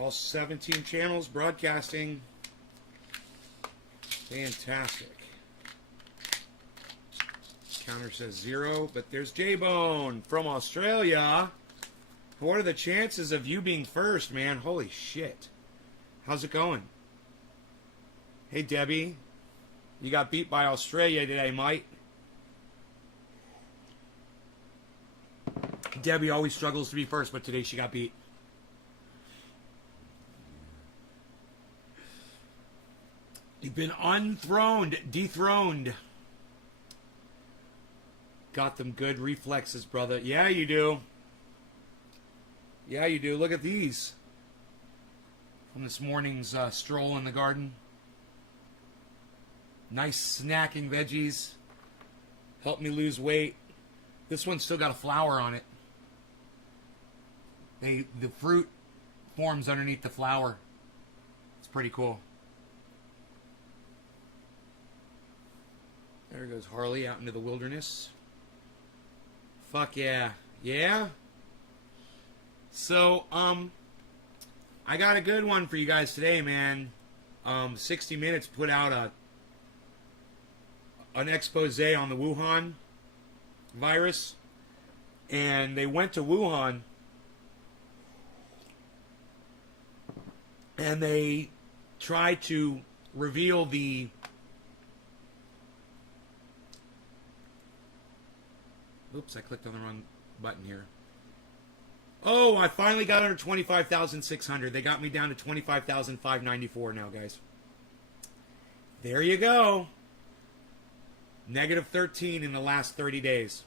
All 17 channels broadcasting. Fantastic. Counter says 0, but there's J-Bone from Australia. What are the chances of you being first, man? Holy shit. How's it going? Hey, Debbie. You got beat by Australia today, mate. Debbie always struggles to be first, but today she got beat. You've been dethroned. Got them good reflexes, brother. Yeah, you do. Yeah, you do. Look at these. From this morning's stroll in the garden. Nice snacking veggies. Helped me lose weight. This one's still got a flower on it. The fruit forms underneath the flower. It's pretty cool. There goes Harley out into the wilderness. Fuck yeah. Yeah? So, I got a good one for you guys today, man. 60 Minutes put out an expose on the Wuhan virus. And they went to Wuhan and they tried to reveal the oops, I clicked on the wrong button here. Oh, I finally got under 25,600. They got me down to 25,594 now, guys. There you go. Negative 13 in the last 30 days.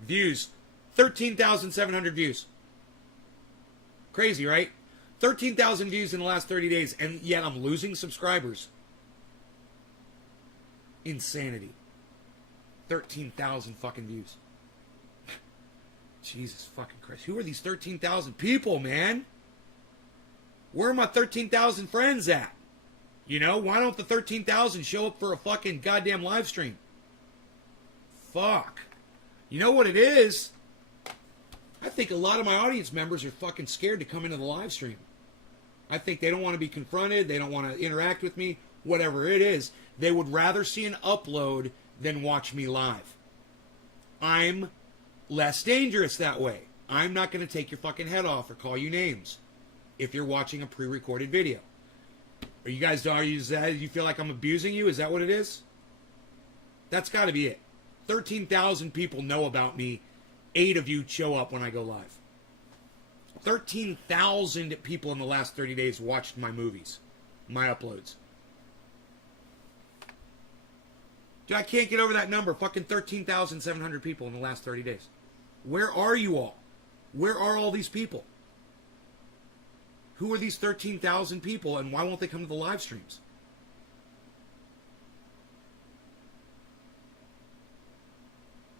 Views. 13,700 views. Crazy, right? 13,000 views in the last 30 days, and yet I'm losing subscribers. Insanity. 13,000 fucking views. Jesus fucking Christ. Who are these 13,000 people, man? Where are my 13,000 friends at? You know, why don't the 13,000 show up for a fucking goddamn live stream? Fuck. You know what it is? I think a lot of my audience members are fucking scared to come into the live stream. I think they don't want to be confronted. They don't want to interact with me. Whatever it is. They would rather see an upload than watch me live. I'm less dangerous that way. I'm not going to take your fucking head off or call you names if you're watching a pre-recorded video. Are you guys, you feel like I'm abusing you? Is that what it is? That's got to be it. 13,000 people know about me. 8 of you show up when I go live. 13,000 people in the last 30 days watched my movies, my uploads. Dude, I can't get over that number. Fucking 13,700 people in the last 30 days. Where are you all? Where are all these people? Who are these 13,000 people, and why won't they come to the live streams?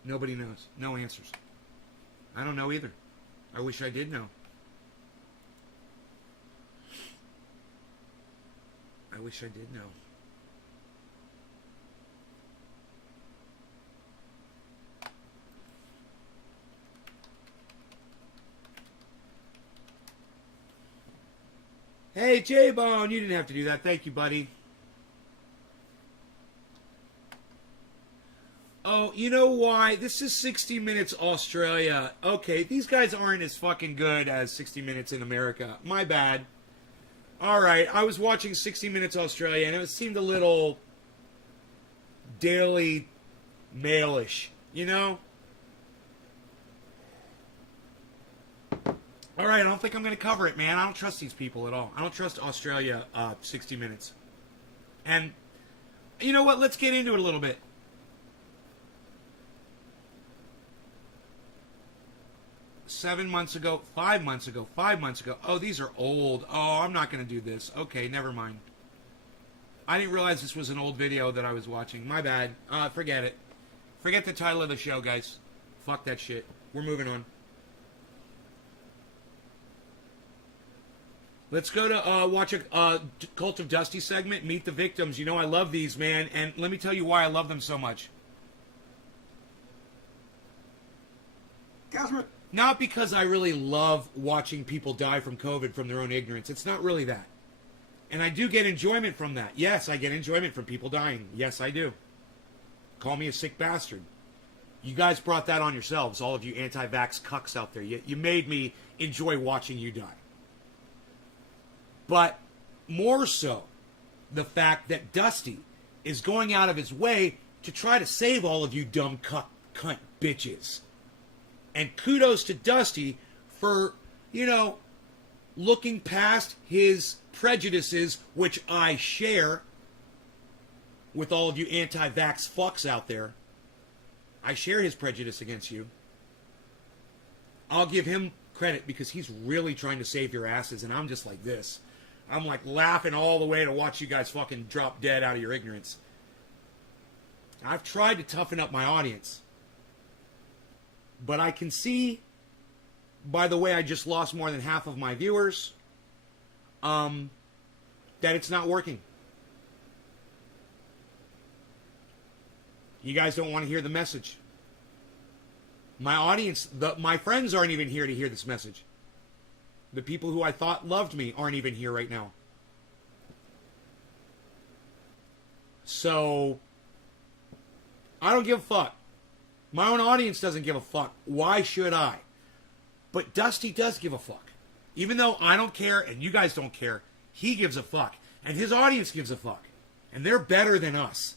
Nobody knows. No answers. I don't know either. I wish I did know. I wish I did know. Hey, J-Bone, you didn't have to do that. Thank you, buddy. Oh, you know why? This is 60 Minutes Australia. Okay, these guys aren't as fucking good as 60 Minutes in America. My bad. Alright, I was watching 60 Minutes Australia, and it seemed a little Daily Mail-ish, you know? Alright, I don't think I'm going to cover it, man. I don't trust these people at all. I don't trust Australia 60 Minutes. And, you know what? Let's get into it a little bit. Five months ago. Oh, these are old. Oh, I'm not going to do this. Okay, never mind. I didn't realize this was an old video that I was watching. My bad. Forget it. Forget the title of the show, guys. Fuck that shit. We're moving on. Let's go to watch a Cult of Dusty segment, Meet the Victims. You know I love these, man, and let me tell you why I love them so much. Not because I really love watching people die from COVID from their own ignorance. It's not really that. And I do get enjoyment from that. Yes, I get enjoyment from people dying. Yes, I do. Call me a sick bastard. You guys brought that on yourselves, all of you anti-vax cucks out there. You made me enjoy watching you die. But more so, the fact that Dusty is going out of his way to try to save all of you dumb cunt bitches. And kudos to Dusty for, looking past his prejudices, which I share with all of you anti-vax fucks out there. I share his prejudice against you. I'll give him credit because he's really trying to save your asses, and I'm just like this. I'm like laughing all the way to watch you guys fucking drop dead out of your ignorance. I've tried to toughen up my audience. But I can see, by the way I just lost more than half of my viewers, that it's not working. You guys don't want to hear the message. My audience, my friends aren't even here to hear this message. The people who I thought loved me aren't even here right now. So, I don't give a fuck. My own audience doesn't give a fuck. Why should I? But Dusty does give a fuck. Even though I don't care and you guys don't care, he gives a fuck. And his audience gives a fuck. And they're better than us.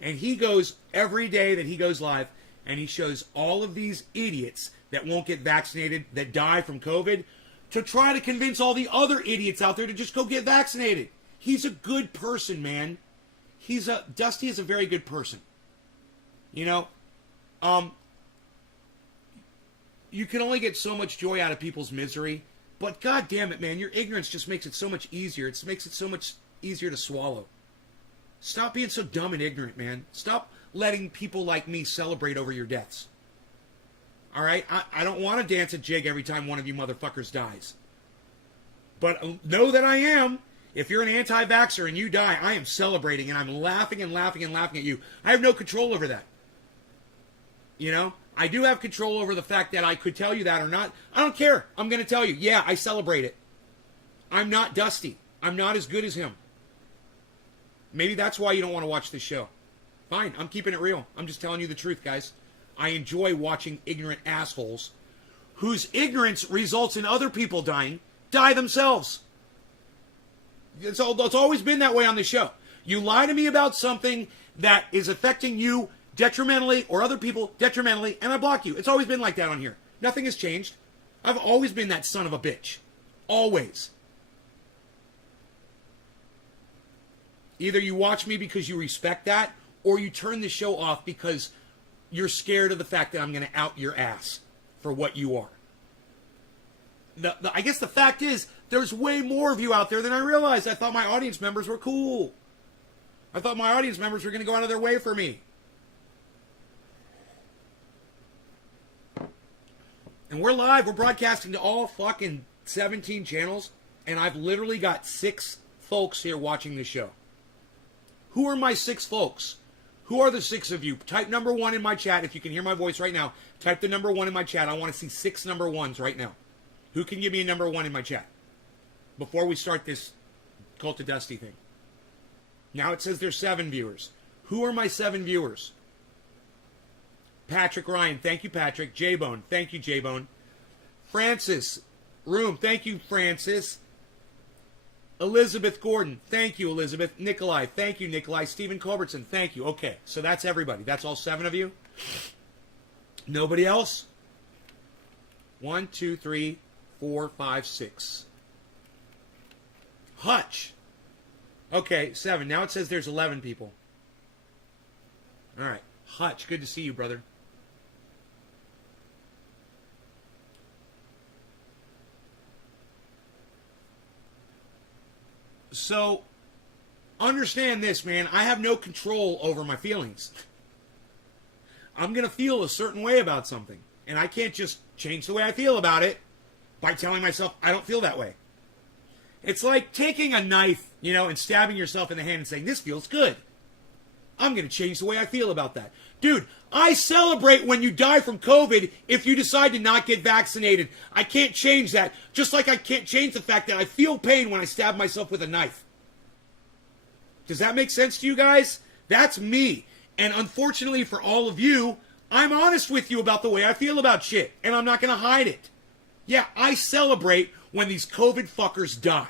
And he goes every day that he goes live and he shows all of these idiots that won't get vaccinated, that die from COVID, to try to convince all the other idiots out there to just go get vaccinated. He's a good person, man. Dusty is a very good person. You can only get so much joy out of people's misery, but god damn it, man, your ignorance just makes it so much easier. It makes it so much easier to swallow. Stop being so dumb and ignorant, man. Stop letting people like me celebrate over your deaths. Alright? I don't want to dance a jig every time one of you motherfuckers dies. But know that I am. If you're an anti-vaxxer and you die, I am celebrating and I'm laughing and laughing and laughing at you. I have no control over that. I do have control over the fact that I could tell you that or not. I don't care. I'm going to tell you. Yeah, I celebrate it. I'm not Dusty. I'm not as good as him. Maybe that's why you don't want to watch this show. Fine, I'm keeping it real. I'm just telling you the truth, guys. I enjoy watching ignorant assholes whose ignorance results in other people die themselves. It's always been that way on the show. You lie to me about something that is affecting you detrimentally or other people detrimentally, and I block you. It's always been like that on here. Nothing has changed. I've always been that son of a bitch. Always. Either you watch me because you respect that, or you turn the show off because you're scared of the fact that I'm going to out your ass for what you are. I guess the fact is, there's way more of you out there than I realized. I thought my audience members were cool. I thought my audience members were going to go out of their way for me. And we're live. We're broadcasting to all fucking 17 channels. And I've literally got 6 folks here watching the show. Who are my 6 folks? Who are the 6 of you? Type number 1 in my chat. If you can hear my voice right now, type the number 1 in my chat. I want to see 6 number 1s right now. Who can give me a number 1 in my chat? Before we start this Cult of Dusty thing. Now it says there's 7 viewers. Who are my 7 viewers? Patrick Ryan. Thank you, Patrick. J-Bone. Thank you, J-Bone. Francis Room. Thank you, Francis. Elizabeth Gordon. Thank you, Elizabeth. Nikolai. Thank you, Nikolai. Stephen Culbertson. Thank you. Okay, so that's everybody. That's all 7 of you? Nobody else? 1, 2, 3, 4, 5, 6. Hutch. Okay, 7. Now it says there's 11 people. All right. Hutch, good to see you, brother. So, understand this, man. I have no control over my feelings. I'm going to feel a certain way about something. And I can't just change the way I feel about it by telling myself I don't feel that way. It's like taking a knife, and stabbing yourself in the hand and saying, this feels good. I'm going to change the way I feel about that. Dude, I celebrate when you die from COVID if you decide to not get vaccinated. I can't change that. Just like I can't change the fact that I feel pain when I stab myself with a knife. Does that make sense to you guys? That's me. And unfortunately for all of you, I'm honest with you about the way I feel about shit. And I'm not going to hide it. Yeah, I celebrate when these COVID fuckers die.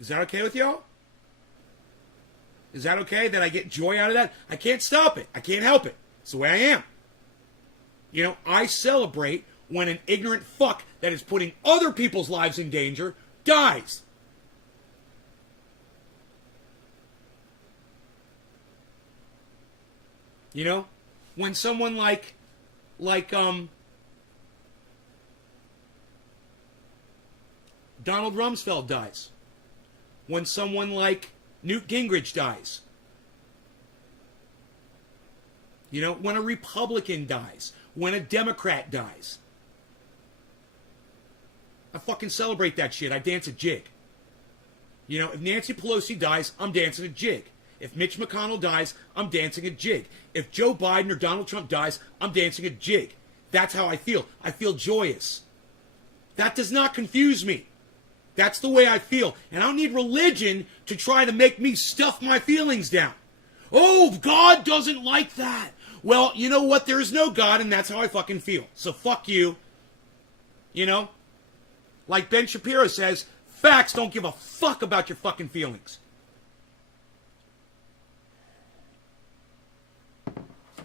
Is that okay with y'all? Is that okay that I get joy out of that? I can't stop it. I can't help it. It's the way I am. You know, I celebrate when an ignorant fuck that is putting other people's lives in danger dies. You know? When someone like Donald Rumsfeld dies. When someone like Newt Gingrich dies. You know, when a Republican dies. When a Democrat dies. I fucking celebrate that shit. I dance a jig. You know, if Nancy Pelosi dies, I'm dancing a jig. If Mitch McConnell dies, I'm dancing a jig. If Joe Biden or Donald Trump dies, I'm dancing a jig. That's how I feel. I feel joyous. That does not confuse me. That's the way I feel. And I don't need religion to try to make me stuff my feelings down. Oh, God doesn't like that. Well, you know what? There is no God, and that's how I fucking feel. So fuck you. You know? Like Ben Shapiro says, facts don't give a fuck about your fucking feelings.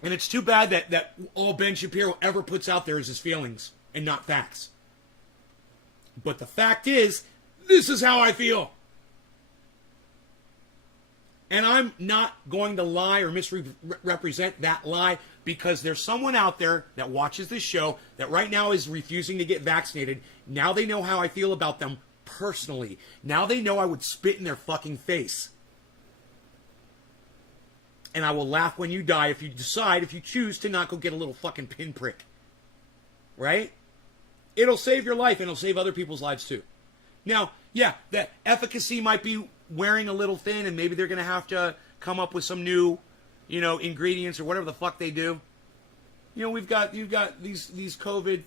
And it's too bad that all Ben Shapiro ever puts out there is his feelings and not facts. But the fact is, this is how I feel. And I'm not going to lie or misrepresent that lie because there's someone out there that watches this show that right now is refusing to get vaccinated. Now they know how I feel about them personally. Now they know I would spit in their fucking face. And I will laugh when you die if you choose to not go get a little fucking pinprick. Right? It'll save your life and it'll save other people's lives too. Now, yeah, the efficacy might be wearing a little thin and maybe they're going to have to come up with some new, you know, ingredients or whatever the fuck they do. You know, you've got these COVID,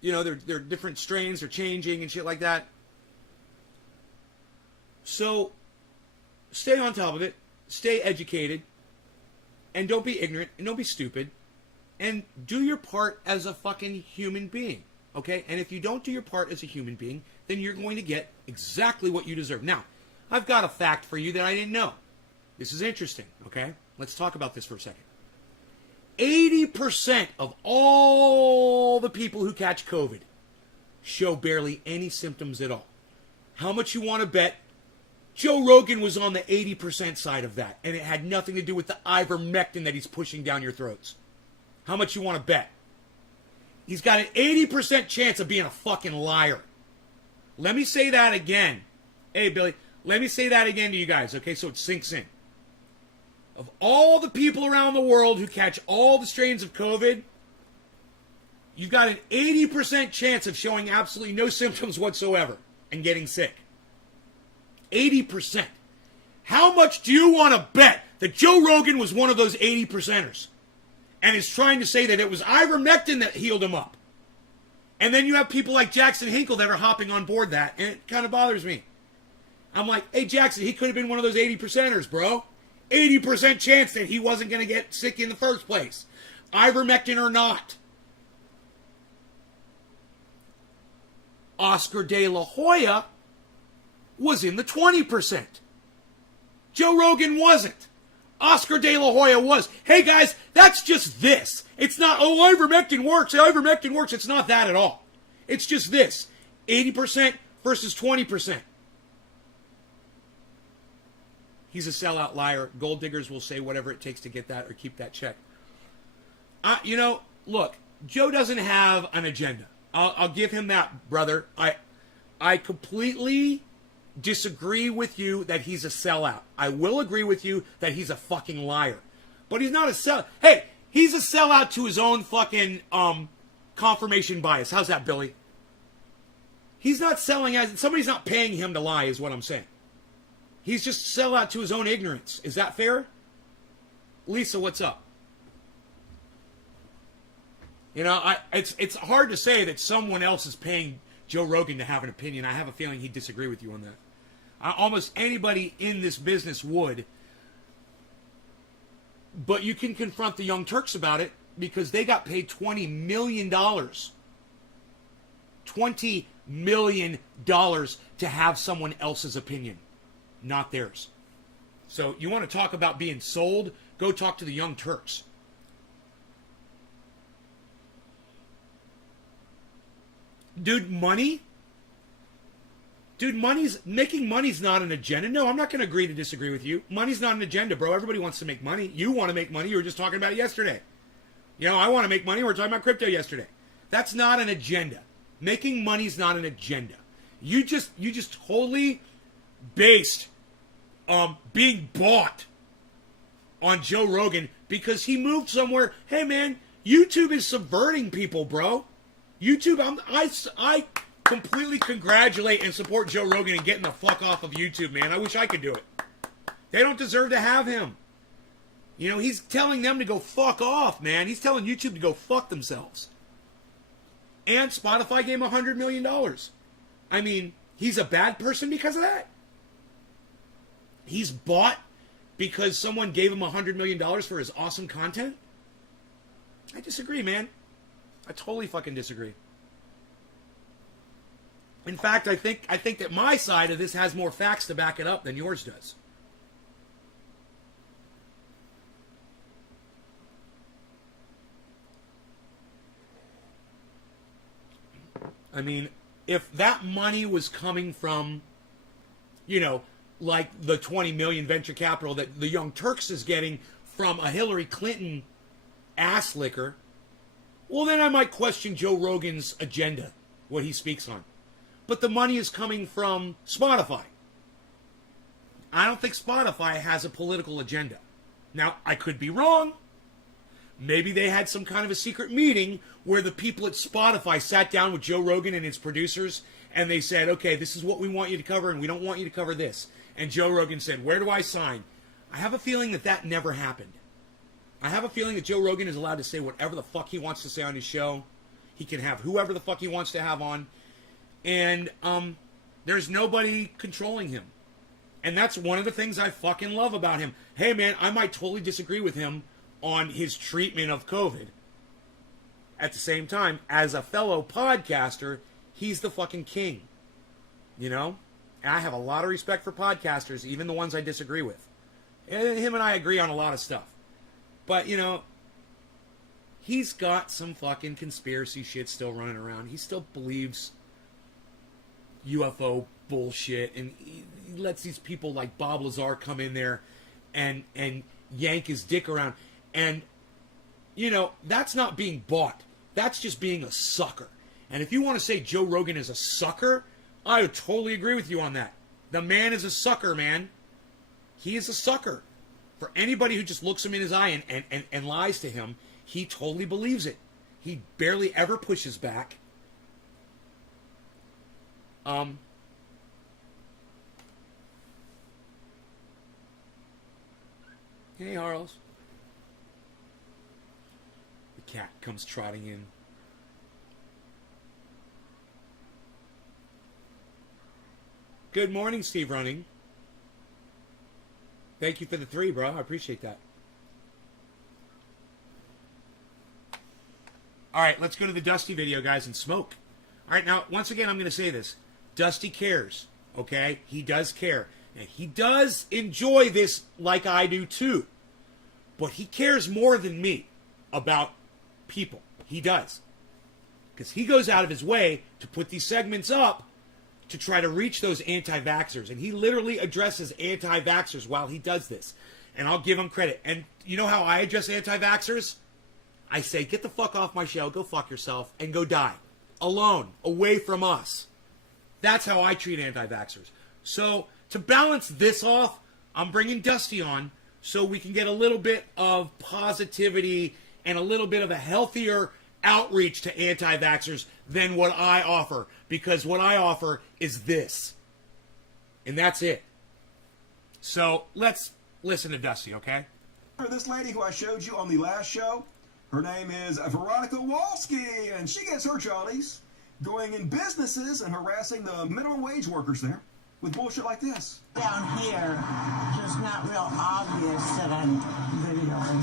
you know, they're different strains, they're changing and shit like that. So, stay on top of it, stay educated, and don't be ignorant, and don't be stupid, and do your part as a fucking human being, okay? And if you don't do your part as a human being, then you're going to get exactly what you deserve. Now, I've got a fact for you that I didn't know. This is interesting, okay? Let's talk about this for a second. 80% of all the people who catch COVID show barely any symptoms at all. How much you want to bet Joe Rogan was on the 80% side of that, and it had nothing to do with the ivermectin that he's pushing down your throats? How much you want to bet? He's got an 80% chance of being a fucking liar. Let me say that again. Hey, Billy, let me say that again to you guys, okay, so it sinks in. Of all the people around the world who catch all the strains of COVID, you've got an 80% chance of showing absolutely no symptoms whatsoever and getting sick. 80%. How much do you want to bet that Joe Rogan was one of those 80%ers and is trying to say that it was ivermectin that healed him up? And then you have people like Jackson Hinkle that are hopping on board that, and it kind of bothers me. I'm like, hey, Jackson, he could have been one of those 80%ers, bro. 80% chance that he wasn't going to get sick in the first place. Ivermectin or not. Oscar de la Hoya was in the 20%. Joe Rogan wasn't. Oscar de la Hoya was. Hey guys, that's just this. It's not, oh, ivermectin works. Ivermectin works. It's not that at all. It's just this. 80% versus 20%. He's a sellout liar. Gold diggers will say whatever it takes to get that or keep that check. You know, look, Joe doesn't have an agenda. I'll give him that, brother. I completely disagree with you that he's a sellout. I will agree with you that he's a fucking liar. But he's not a sellout. Hey, he's a sellout to his own fucking confirmation bias. How's that, Billy? He's not selling as... Somebody's not paying him to lie is what I'm saying. He's just sell out to his own ignorance. Is that fair? Lisa, what's up? You know, it's hard to say that someone else is paying Joe Rogan to have an opinion. I have a feeling he'd disagree with you on that. Almost anybody in this business would. But you can confront the Young Turks about it because they got paid $20 million. $20 million to have someone else's opinion, not theirs. So you want to talk about being sold? Go talk to the Young Turks. Dude, money? Dude, making money's not an agenda. No, I'm not going to agree to disagree with you. Money's not an agenda, bro. Everybody wants to make money. You want to make money. You were just talking about it yesterday. You know, I want to make money. We were talking about crypto yesterday. That's not an agenda. Making money's not an agenda. You just totally based being bought on Joe Rogan because he moved somewhere. Hey, man, YouTube is subverting people, bro. YouTube, I completely congratulate and support Joe Rogan in getting the fuck off of YouTube, man. I wish I could do it. They don't deserve to have him. You know, he's telling them to go fuck off, man. He's telling YouTube to go fuck themselves. And Spotify gave him $100 million. I mean, he's a bad person because of that? He's bought because someone gave him $100 million for his awesome content? I disagree, man. I totally fucking disagree. In fact, I think that my side of this has more facts to back it up than yours does. I mean, if that money was coming from, you know, like the 20 million venture capital that the Young Turks is getting from a Hillary Clinton ass licker, well, then I might question Joe Rogan's agenda, what he speaks on. But the money is coming from Spotify. I don't think Spotify has a political agenda. Now, I could be wrong. Maybe they had some kind of a secret meeting where the people at Spotify sat down with Joe Rogan and his producers and they said, okay, this is what we want you to cover and we don't want you to cover this. And Joe Rogan said, where do I sign? I have a feeling that that never happened. I have a feeling that Joe Rogan is allowed to say whatever the fuck he wants to say on his show. He can have whoever the fuck he wants to have on. And there's nobody controlling him. And that's one of the things I fucking love about him. Hey, man, I might totally disagree with him on his treatment of COVID. At the same time, as a fellow podcaster, he's the fucking king. You know? And I have a lot of respect for podcasters, even the ones I disagree with. And him and I agree on a lot of stuff. But, you know, he's got some fucking conspiracy shit still running around. He still believes UFO bullshit, and he lets these people like Bob Lazar come in there and yank his dick around. And, you know, that's not being bought. That's just being a sucker. And if you want to say Joe Rogan is a sucker, I would totally agree with you on that. The man is a sucker, man. He is a sucker. For anybody who just looks him in his eye and lies to him, he totally believes it. He barely ever pushes back. Hey, Harles. The cat comes trotting in. Good morning, Steve Running. Thank you for the 3, bro. I appreciate that. All right, let's go to the Dusty video, guys, and smoke. All right, now, once again, I'm going to say this. Dusty cares, okay? He does care. And he does enjoy this like I do, too. But he cares more than me about people. He does. Because he goes out of his way to put these segments up to try to reach those anti-vaxxers. And he literally addresses anti-vaxxers while he does this. And I'll give him credit. And you know how I address anti-vaxxers? I say, get the fuck off my show, go fuck yourself, and go die. Alone, away from us. That's how I treat anti-vaxxers. So, to balance this off, I'm bringing Dusty on so we can get a little bit of positivity and a little bit of a healthier outreach to anti-vaxxers than what I offer, because what I offer is this. And that's it. So let's listen to Dusty, okay? This lady who I showed you on the last show, her name is Veronica Walski, and she gets her jollies going in businesses and harassing the minimum wage workers there with bullshit like this. Down here, just not real obvious that I'm videoing.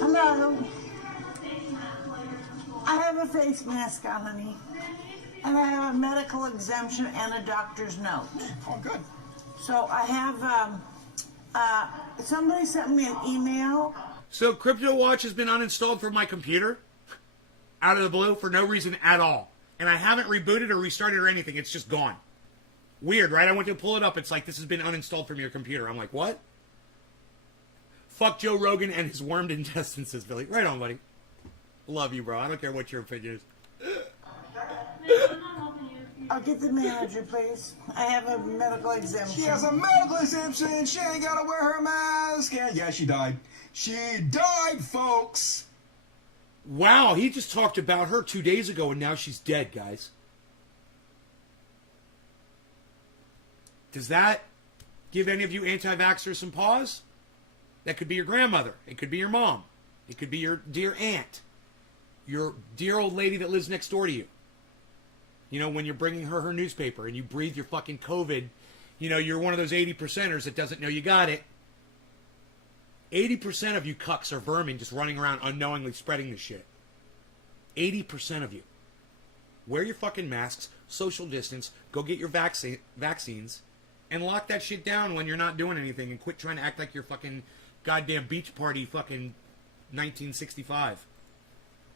Hello. I have a face mask on, honey. And I have a medical exemption and a doctor's note. Oh, good. So I have, somebody sent me an email. So CryptoWatch has been uninstalled from my computer out of the blue for no reason at all. And I haven't rebooted or restarted or anything. It's just gone. Weird, right? I went to pull it up. It's like, this has been uninstalled from your computer. I'm like, what? Fuck Joe Rogan and his wormed intestines, says Billy. Right on, buddy. Love you, bro. I don't care what your opinion is. I'll get the manager, please. I have a medical exemption. She has a medical exemption. She ain't got to wear her mask. And yeah, she died. She died, folks. Wow, he just talked about her 2 days ago, and now she's dead, guys. Does that give any of you anti-vaxxers some pause? That could be your grandmother. It could be your mom. It could be your dear aunt. Your dear old lady that lives next door to you. You know, when you're bringing her her newspaper and you breathe your fucking COVID, you know, you're one of those 80%ers that doesn't know you got it. 80% of you cucks are vermin just running around unknowingly spreading this shit. 80% of you. Wear your fucking masks, social distance, go get your vaccines, and lock that shit down when you're not doing anything and quit trying to act like you're fucking goddamn beach party fucking 1965.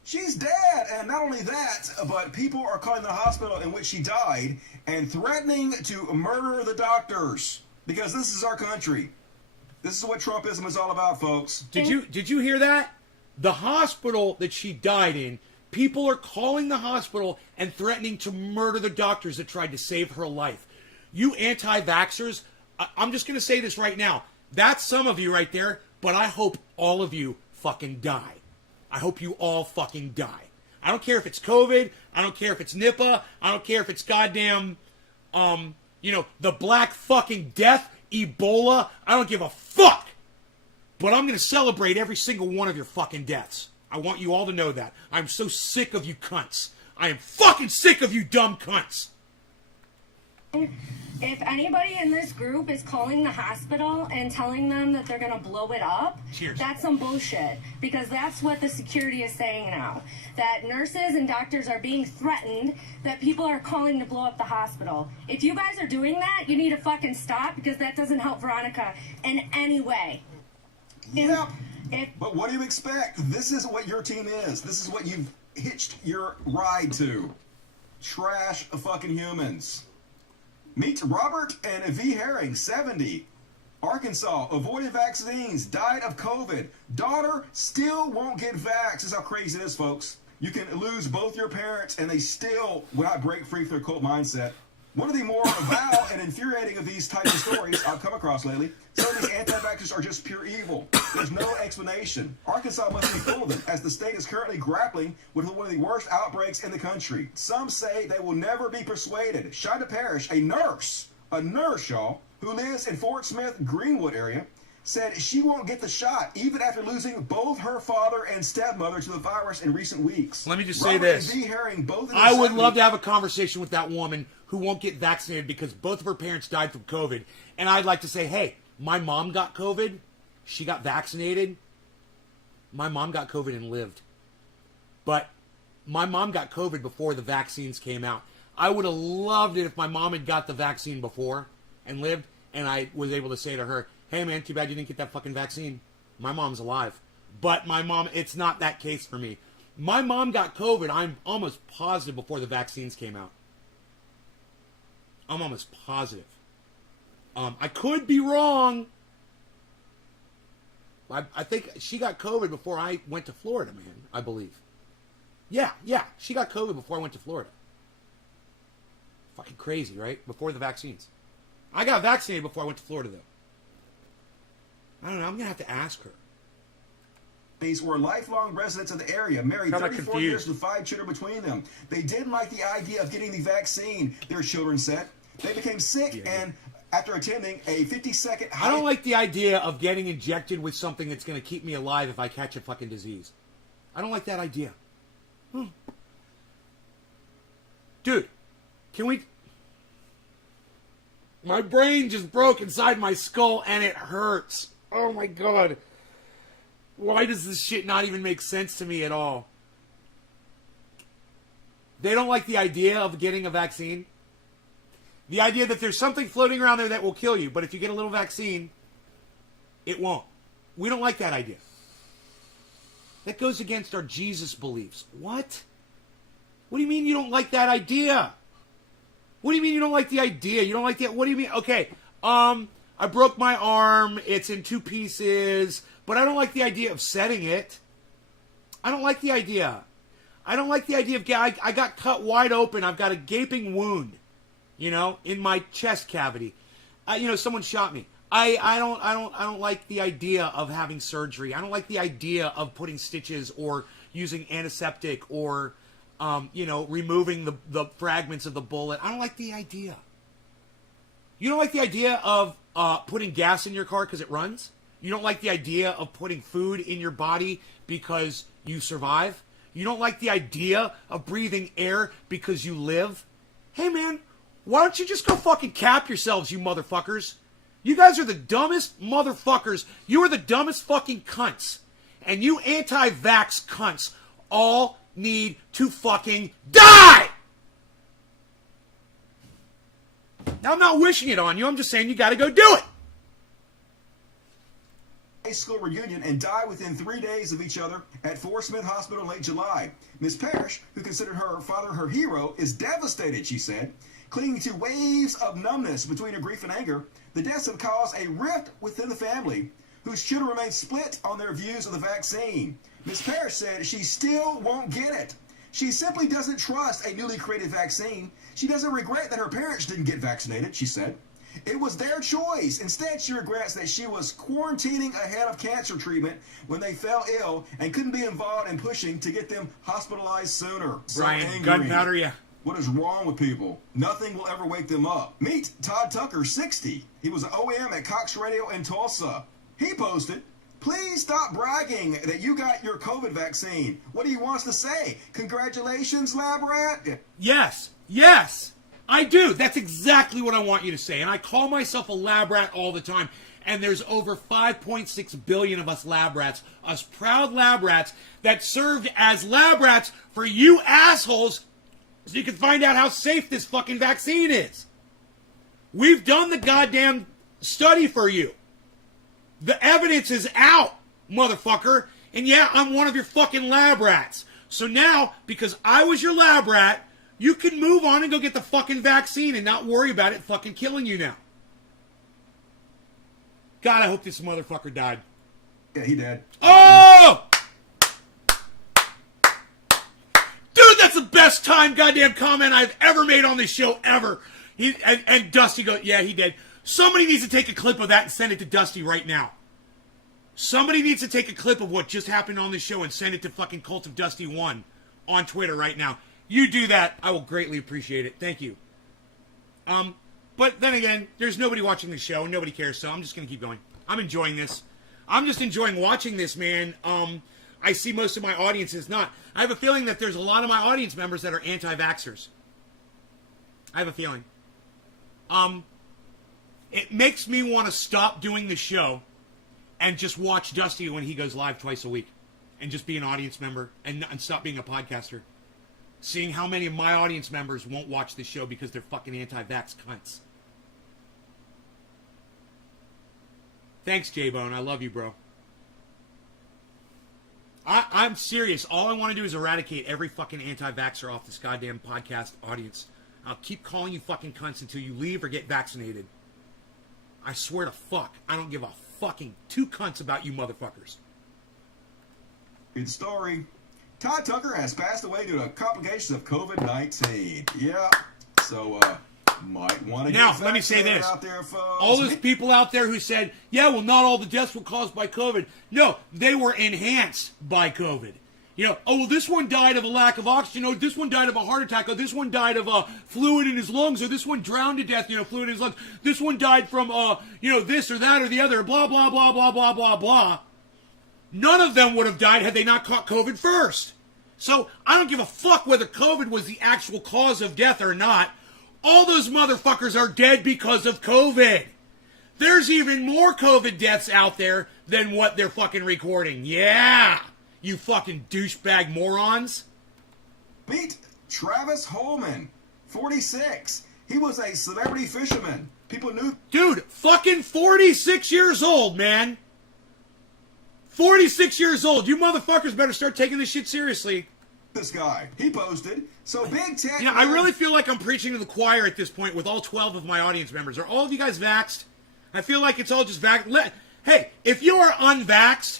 She's dead, and not only that, but people are calling the hospital in which she died and threatening to murder the doctors, because this is our country. This is what Trumpism is all about, folks. Did you hear that? The hospital that she died in, people are calling the hospital and threatening to murder the doctors that tried to save her life. You anti-vaxxers, I'm just going to say this right now. That's some of you right there, but I hope all of you fucking die. I hope you all fucking die. I don't care if it's COVID. I don't care if it's Nipah. I don't care if it's goddamn, the Black fucking Death, Ebola. I don't give a fuck. But I'm going to celebrate every single one of your fucking deaths. I want you all to know that. I'm so sick of you cunts. I am fucking sick of you dumb cunts. If anybody in this group is calling the hospital and telling them that they're going to blow it up, Cheers. That's some bullshit. Because that's what the security is saying now. That nurses and doctors are being threatened, that people are calling to blow up the hospital. If you guys are doing that, you need to fucking stop, because that doesn't help Veronica in any way. Yeah. But what do you expect? This is what your team is. This is what you've hitched your ride to. Trash fucking humans. Meet Robert and V. Herring, 70. Arkansas, avoided vaccines, died of COVID. Daughter still won't get vaxxed. This is how crazy it is, folks. You can lose both your parents and they still will not break free from their cult mindset. One of the more vile and infuriating of these types of stories I've come across lately. Some of these anti-vaxxers are just pure evil. There's no explanation. Arkansas must be full of them, as the state is currently grappling with one of the worst outbreaks in the country. Some say they will never be persuaded. Shonda Parrish, a nurse, y'all, who lives in Fort Smith, Greenwood area, said she won't get the shot, even after losing both her father and stepmother to the virus in recent weeks. Let me just say this. And V. Herring, both in I would 70s, love to have a conversation with that woman who won't get vaccinated because both of her parents died from COVID. And I'd like to say, hey, my mom got COVID. She got vaccinated. My mom got COVID and lived. But my mom got COVID before the vaccines came out. I would have loved it if my mom had got the vaccine before and lived, and I was able to say to her, hey, man, too bad you didn't get that fucking vaccine. My mom's alive. But my mom, it's not that case for me. My mom got COVID, I'm almost positive, before the vaccines came out. I'm almost positive. I could be wrong. I think she got COVID before I went to Florida, man, I believe. Yeah, she got COVID before I went to Florida. Fucking crazy, right? Before the vaccines. I got vaccinated before I went to Florida, though. I don't know. I'm going to have to ask her. Were lifelong residents of the area, married Kinda 34 confused. years with 5 children between them. They didn't like the idea of getting the vaccine, their children said. They became sick and after attending a 50-second... I don't like the idea of getting injected with something that's going to keep me alive if I catch a fucking disease. I don't like that idea. Dude, can we... My brain just broke inside my skull and it hurts. Oh my god. Why does this shit not even make sense to me at all? They don't like the idea of getting a vaccine. The idea that there's something floating around there that will kill you, but if you get a little vaccine, it won't. We don't like that idea. That goes against our Jesus beliefs. What? What do you mean you don't like that idea? What do you mean you don't like the idea? You don't like the... What do you mean? Okay, I broke my arm. It's in 2 pieces. But I don't like the idea of setting it. I don't like the idea. I don't like the idea of... I got cut wide open. I've got a gaping wound, you know, in my chest cavity. Someone shot me. I don't like the idea of having surgery. I don't like the idea of putting stitches or using antiseptic or, removing the fragments of the bullet. I don't like the idea. You don't like the idea of putting gas in your car because it runs? You don't like the idea of putting food in your body because you survive? You don't like the idea of breathing air because you live? Hey, man, why don't you just go fucking cap yourselves, you motherfuckers? You guys are the dumbest motherfuckers. You are the dumbest fucking cunts. And you anti-vax cunts all need to fucking die! Now, I'm not wishing it on you. I'm just saying you gotta go do it. High school reunion and die within 3 days of each other at Fort Smith Hospital in late July. Ms. Parrish, who considered her father her hero, is devastated, she said. Clinging to waves of numbness between her grief and anger, the deaths have caused a rift within the family, whose children remain split on their views of the vaccine. Ms. Parrish said she still won't get it. She simply doesn't trust a newly created vaccine. She doesn't regret that her parents didn't get vaccinated, she said. It was their choice. Instead, she regrets that she was quarantining ahead of cancer treatment when they fell ill and couldn't be involved in pushing to get them hospitalized sooner. Brian, gunpowder, yeah. What is wrong with people? Nothing will ever wake them up. Meet Todd Tucker, 60. He was an OM at Cox Radio in Tulsa. He posted, "Please stop bragging that you got your COVID vaccine. What do you want us to say? Congratulations, lab rat?" Yes, yes, I do. That's exactly what I want you to say. And I call myself a lab rat all the time. And there's over 5.6 billion of us lab rats, us proud lab rats that served as lab rats for you assholes so you can find out how safe this fucking vaccine is. We've done the goddamn study for you. The evidence is out, motherfucker. And yeah, I'm one of your fucking lab rats. So now, because I was your lab rat, you can move on and go get the fucking vaccine and not worry about it fucking killing you now. God, I hope this motherfucker died. Yeah, he did. Oh! Dude, that's the best time goddamn comment I've ever made on this show ever. And Dusty goes, yeah, he did. Somebody needs to take a clip of that and send it to Dusty right now. Somebody needs to take a clip of what just happened on this show and send it to fucking Cult of Dusty 1 on Twitter right now. You do that, I will greatly appreciate it. Thank you. But then again, there's nobody watching the show. Nobody cares, so I'm just going to keep going. I'm enjoying this. I'm just enjoying watching this, man. I see most of my audience is not. I have a feeling that there's a lot of my audience members that are anti-vaxxers. I have a feeling. It makes me want to stop doing the show and just watch Dusty when he goes live twice a week. And just be an audience member and stop being a podcaster. Seeing how many of my audience members won't watch this show because they're fucking anti-vax cunts. Thanks, J-Bone. I love you, bro. I'm serious. All I want to do is eradicate every fucking anti-vaxxer off this goddamn podcast audience. I'll keep calling you fucking cunts until you leave or get vaccinated. I swear to fuck, I don't give a fucking two cunts about you motherfuckers. Good story. Todd Tucker has passed away due to complications of COVID-19. Yeah. So, Might want to Now, get let me say vaccinated this. out there, folks. All those people out there who said, yeah, well, not all the deaths were caused by COVID. No, they were enhanced by COVID. You know, oh, well, this one died of a lack of oxygen. Oh, this one died of a heart attack. Oh, this one died of fluid in his lungs. Or this one drowned to death, fluid in his lungs. This one died from, this or that or the other. Blah, blah, blah, blah, blah, blah, blah. None of them would have died had they not caught COVID first. So I don't give a fuck whether COVID was the actual cause of death or not. All those motherfuckers are dead because of COVID. There's even more COVID deaths out there than what they're fucking recording. Yeah. You fucking douchebag morons. Meet Travis Holman, 46. He was a celebrity fisherman. People knew. Dude, fucking 46 years old, man. 46 years old. You motherfuckers better start taking this shit seriously. This guy. He posted. So big tech. I really feel like I'm preaching to the choir at this point with all 12 of my audience members. Are all of you guys vaxxed? I feel like it's all just vaxxed. Hey, if you are unvaxxed,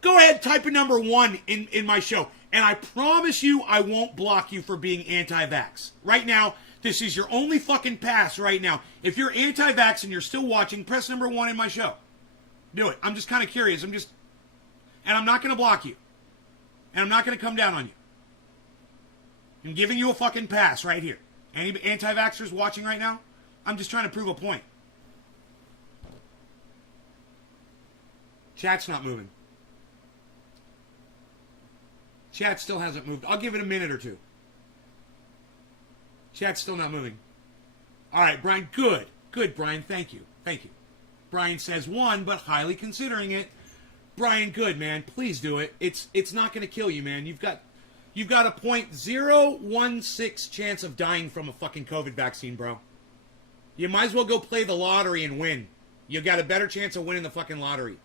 go ahead, type a number 1 in my show. And I promise you I won't block you for being anti-vax. Right now, this is your only fucking pass right now. If you're anti-vax and you're still watching, press number 1 in my show. Do it. I'm just kind of curious. And I'm not going to block you. And I'm not going to come down on you. I'm giving you a fucking pass right here. Any anti-vaxxers watching right now? I'm just trying to prove a point. Chat's not moving. Chat still hasn't moved. I'll give it a minute or two. Chat's still not moving. All right, Brian. Good. Good, Brian. Thank you. Thank you. Brian says 1, but highly considering it. Brian, good, man. Please do it. It's not going to kill you, man. You've got a 0.016 chance of dying from a fucking COVID vaccine, bro. You might as well go play the lottery and win. You got a better chance of winning the fucking lottery.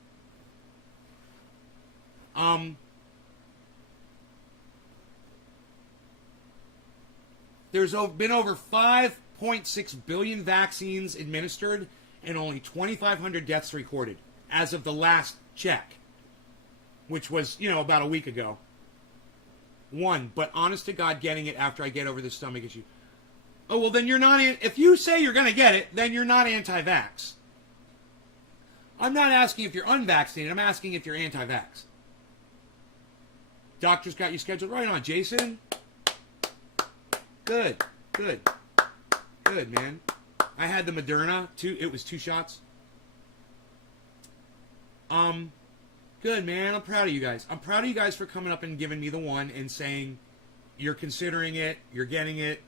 There's been over 5.6 billion vaccines administered and only 2,500 deaths recorded as of the last check, which was, about a week ago. 1, but honest to God, getting it after I get over the stomach issue. Oh, well, then you're not, if you say you're going to get it, then you're not anti-vax. I'm not asking if you're unvaccinated, I'm asking if you're anti-vax. Doctor's got you scheduled right on, Jason. Good, good, good, man. I had the Moderna, it was 2 shots. Good, man. I'm proud of you guys. I'm proud of you guys for coming up and giving me the 1 and saying you're considering it, you're getting it.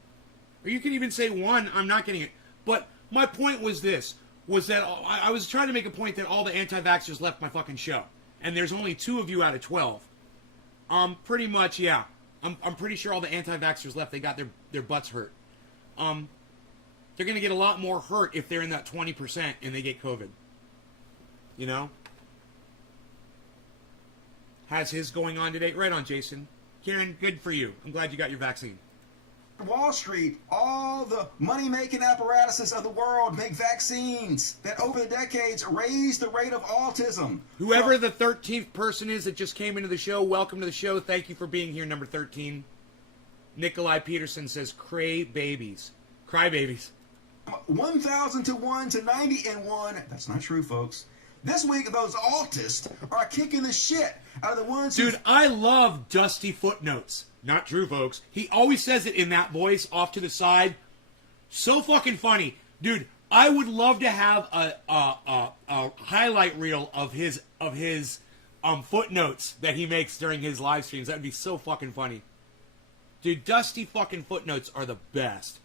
Or you can even say 1, I'm not getting it. But my point was this, was that I was trying to make a point that all the anti-vaxxers left my fucking show. And there's only 2 of you out of 12. Pretty much, yeah. I'm pretty sure all the anti-vaxxers left, they got their butts hurt. They're going to get a lot more hurt if they're in that 20% and they get COVID. Has his going on today? Right on, Jason. Karen, good for you. I'm glad you got your vaccine. Wall Street, all the money-making apparatuses of the world make vaccines that over the decades raise the rate of autism. Whoever the 13th person is that just came into the show, welcome to the show. Thank you for being here, number 13. Nikolai Peterson says, cry babies. 1,000 to 1 to 90 and 1. That's not true, folks. This week, those autists are kicking the shit out of the ones who... Dude, I love Dusty Footnotes. Not true, folks. He always says it in that voice, off to the side. So fucking funny. Dude, I would love to have a highlight reel of his footnotes that he makes during his live streams. That would be so fucking funny. Dude, Dusty fucking Footnotes are the best.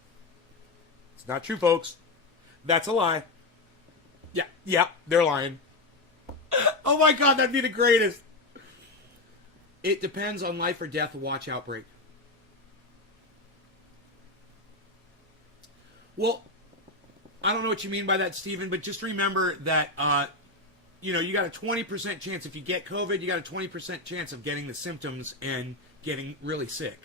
It's not true, folks. That's a lie. Yeah, they're lying. Oh my God, that'd be the greatest. It depends on life or death. Watch outbreak. Well, I don't know what you mean by that, Stephen, but just remember that, you got a 20% chance if you get COVID, you got a 20% chance of getting the symptoms and getting really sick.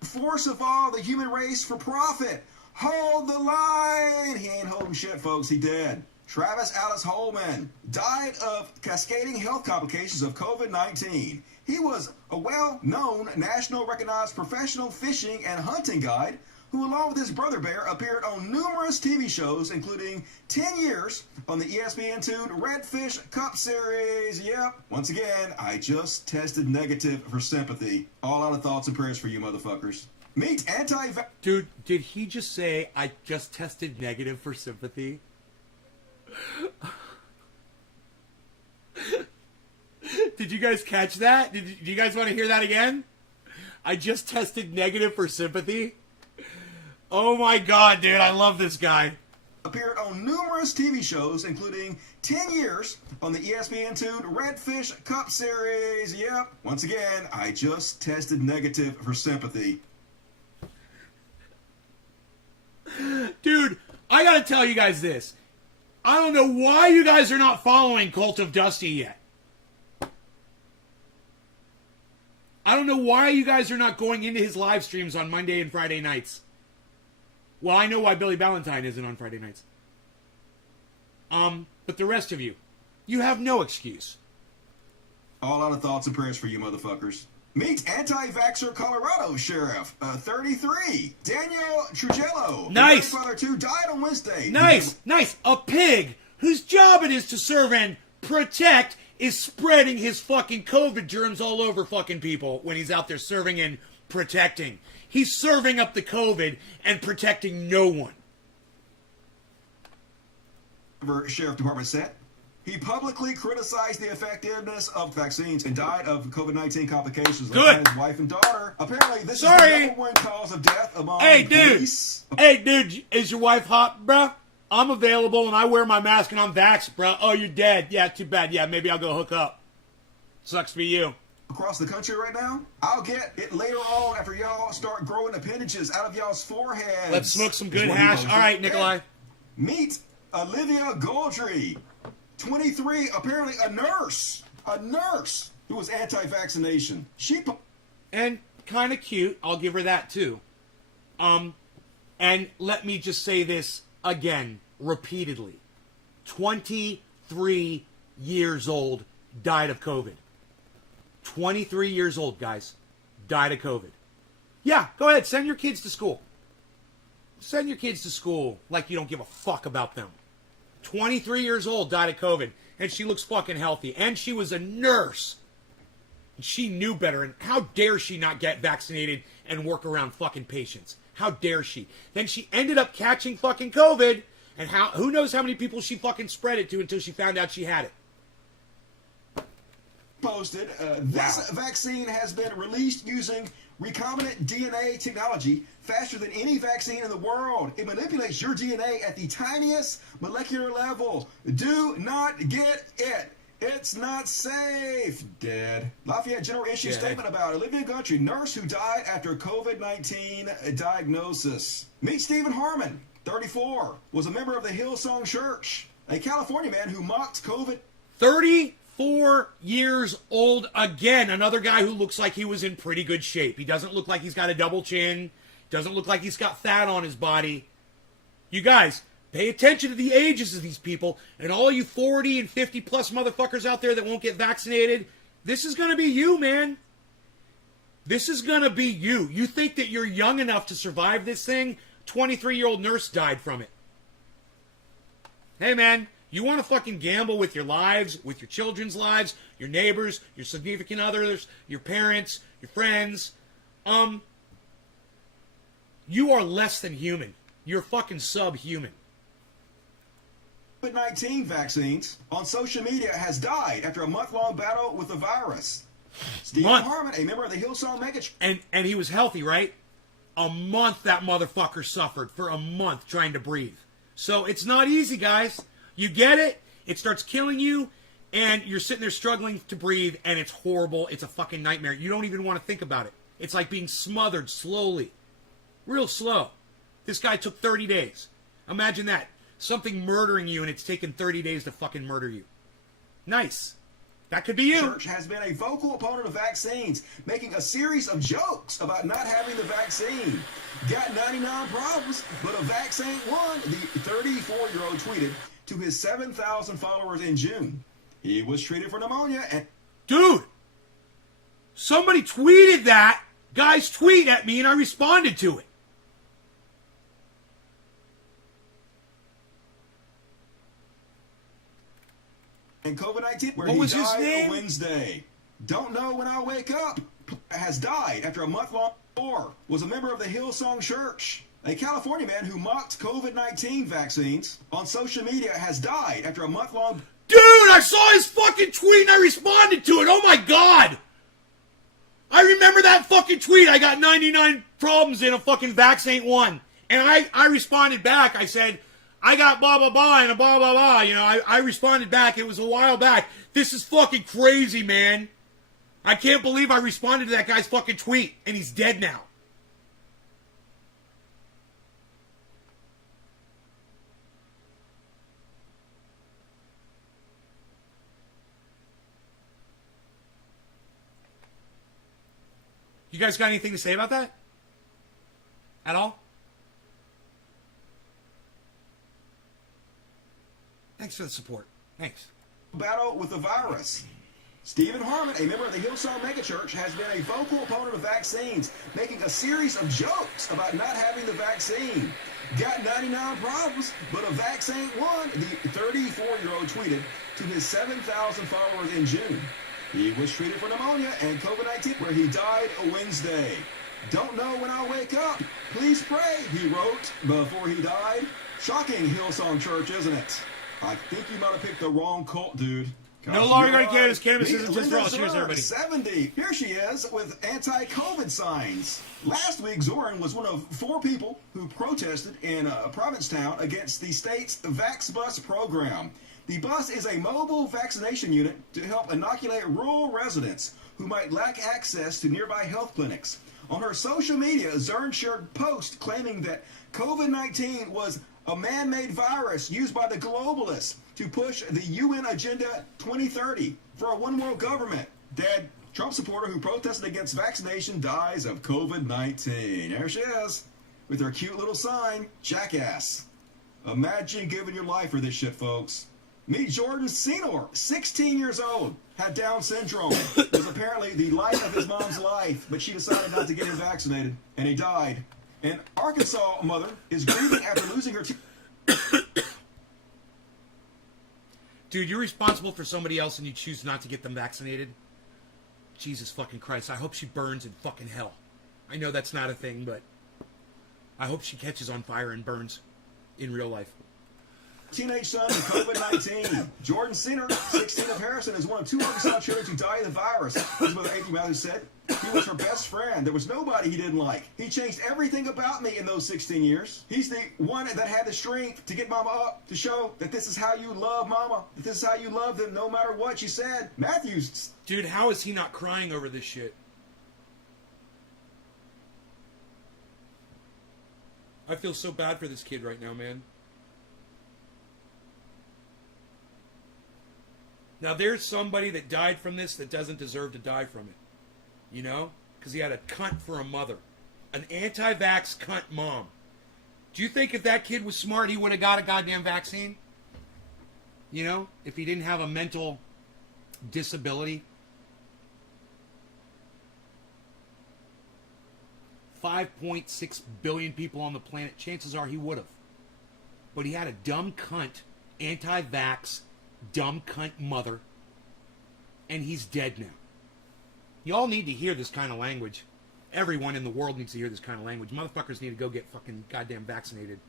Force of all the human race for profit. Hold the line. He ain't holding shit, folks. He dead. Travis Alice Holman died of cascading health complications of COVID-19. He was a well-known, national recognized professional fishing and hunting guide who along with his brother Bear appeared on numerous TV shows, including 10 years on the ESPN-tuned Redfish Cup Series. Yep. Once again, I just tested negative for sympathy. All out of thoughts and prayers for you motherfuckers. Meet anti-vax... Dude, did he just say, I just tested negative for sympathy? Did you guys catch that? Do you guys want to hear that again? I just tested negative for sympathy? Oh my god, dude, I love this guy. Appeared on numerous TV shows, including 10 years on the ESPN-tuned Redfish Cup Series. Yep. Once again, I just tested negative for sympathy. Dude, I gotta tell you guys this. I don't know why you guys are not following Cult of Dusty yet. I don't know why you guys are not going into his live streams on Monday and Friday nights. Well, I know why Billy Ballantyne isn't on Friday nights. But the rest of you, you have no excuse. All out of thoughts and prayers for you motherfuckers. Meet anti-vaxxer Colorado Sheriff, 33, Daniel Trujillo. Nice. Father 2 died on Wednesday. Nice. A pig whose job it is to serve and protect is spreading his fucking COVID germs all over fucking people when he's out there serving and protecting. He's serving up the COVID and protecting no one. Sheriff Department said he publicly criticized the effectiveness of vaccines and died of COVID-19 complications. Good. His wife and daughter. Apparently, this is the number one cause of death among police. Hey, dude, is your wife hot, bruh? I'm available and I wear my mask and I'm vaxxed, bruh. Oh, you're dead. Yeah, too bad. Yeah, maybe I'll go hook up. Sucks to be you. Across the country right now. I'll get it later on after y'all start growing appendages out of y'all's foreheads. Let's smoke some good hash. All right, Nikolai. Meet Olivia Goldry, 23, apparently a nurse who was anti-vaccination. And kind of cute. I'll give her that too. And let me just say this again, repeatedly. 23 years old, died of COVID. 23 years old, guys, died of COVID. Yeah, go ahead, send your kids to school. Send your kids to school like you don't give a fuck about them. 23 years old, died of COVID, and she looks fucking healthy. And she was a nurse. And she knew better, and how dare she not get vaccinated and work around fucking patients? How dare she? Then she ended up catching fucking COVID, and who knows how many people she fucking spread it to until she found out she had it. Posted, this vaccine has been released using recombinant DNA technology faster than any vaccine in the world. It manipulates your DNA at the tiniest molecular level. Do not get it. It's not safe. Dead. Lafayette General issued statement about Olivia Gundry, nurse who died after COVID-19 diagnosis. Meet Stephen Harmon, 34, was a member of the Hillsong Church, a California man who mocked COVID. 34 years old again. Another guy who looks like he was in pretty good shape. He doesn't look like he's got a double chin. Doesn't look like he's got fat on his body. You guys, pay attention to the ages of these people. And all you 40 and 50 plus motherfuckers out there that won't get vaccinated, this is going to be you, man. This is going to be you. You think that you're young enough to survive this thing? 23-year-old nurse died from it. Hey, man. You want to fucking gamble with your lives, with your children's lives, your neighbors, your significant others, your parents, your friends. You are less than human. You're fucking subhuman. COVID-19 vaccines on social media has died after a month-long battle with the virus. Stephen Harmon, a member of the Hillsong megachurch. And he was healthy, right? A month that motherfucker suffered for a month trying to breathe. So it's not easy, guys. You get it? It starts killing you, and you're sitting there struggling to breathe, and it's horrible. It's a fucking nightmare. You don't even want to think about it. It's like being smothered slowly. Real slow. This guy took 30 days. Imagine that. Something murdering you, and it's taken 30 days to fucking murder you. Nice. That could be you. Church has been a vocal opponent of vaccines, making a series of jokes about not having the vaccine. Got 99 problems, but a vaccine won, the 34-year-old tweeted to his 7,000 followers in June. He was treated for pneumonia and... Dude! Somebody tweeted that guy's tweet at me, and I responded to it. and COVID-19, where What he was his died name? Wednesday. Don't know when I'll wake up. Has died after a month-long tour. Was a member of the Hillsong Church. A California man who mocked COVID-19 vaccines on social media has died after a month-long... Dude, I saw his fucking tweet and I responded to it. Oh my God. I remember that fucking tweet. I got 99 problems in a fucking vax ain't one. And I responded back. I said, I got blah, blah, blah, and a blah, blah, blah. You know, I responded back. It was a while back. This is fucking crazy, man. I can't believe I responded to that guy's fucking tweet. And he's dead now. You guys got anything to say about that? At all? Thanks for the support. Thanks. battle with the virus. Stephen Harmon, a member of the Hillsong megachurch, has been a vocal opponent of vaccines, making a series of jokes about not having the vaccine. Got 99 problems, but a vax ain't one, the 34-year-old tweeted to his 7,000 followers in June. He was treated for pneumonia and COVID-19, where he died Wednesday. Don't know when I'll wake up. Please pray, he wrote before he died. Shocking Hillsong Church, isn't it? I think you might have picked the wrong cult, dude. No longer going to cannabis. Cannabis isn't just for all. Cheers, everybody. 70. Here she is with anti-COVID signs. Last week, Zoran was one of 4 people who protested in Provincetown against the state's Vax Bus program. The bus is a mobile vaccination unit to help inoculate rural residents who might lack access to nearby health clinics. On her social media, Zoran shared a post claiming that COVID-19 was a man-made virus used by the globalists to push the UN Agenda 2030 for a one-world government. Dead Trump supporter who protested against vaccination dies of COVID-19. There she is, with her cute little sign, jackass. Imagine giving your life for this shit, folks. Meet Jordan Senor, 16 years old, had Down syndrome, was apparently the light of his mom's life, but she decided not to get him vaccinated, and he died. An Arkansas mother is grieving after losing her Dude, you're responsible for somebody else and you choose not to get them vaccinated? Jesus fucking Christ. I hope she burns in fucking hell. I know that's not a thing, but I hope she catches on fire and burns in real life. teenage son with COVID-19. Jordan Senor, 16 of Harrison, is one of 2 Arkansas children to die of the virus. His mother, Amy Matthew, said he was her best friend. There was nobody he didn't like. He changed everything about me in those 16 years. He's the one that had the strength to get mama up, to show that this is how you love mama, that this is how you love them no matter what she said. Matthews. Dude, how is he not crying over this shit? I feel so bad for this kid right now, man. Now, there's somebody that died from this that doesn't deserve to die from it. You know? Because he had a cunt for a mother. An anti-vax cunt mom. Do you think if that kid was smart, he would have got a goddamn vaccine? You know? If he didn't have a mental disability? 5.6 billion people on the planet. Chances are he would have. But he had a dumb cunt, anti-vax, dumb cunt mother, and he's dead now. Y'all need to hear this kind of language. Everyone in the world needs to hear this kind of language. Motherfuckers need to go get fucking goddamn vaccinated.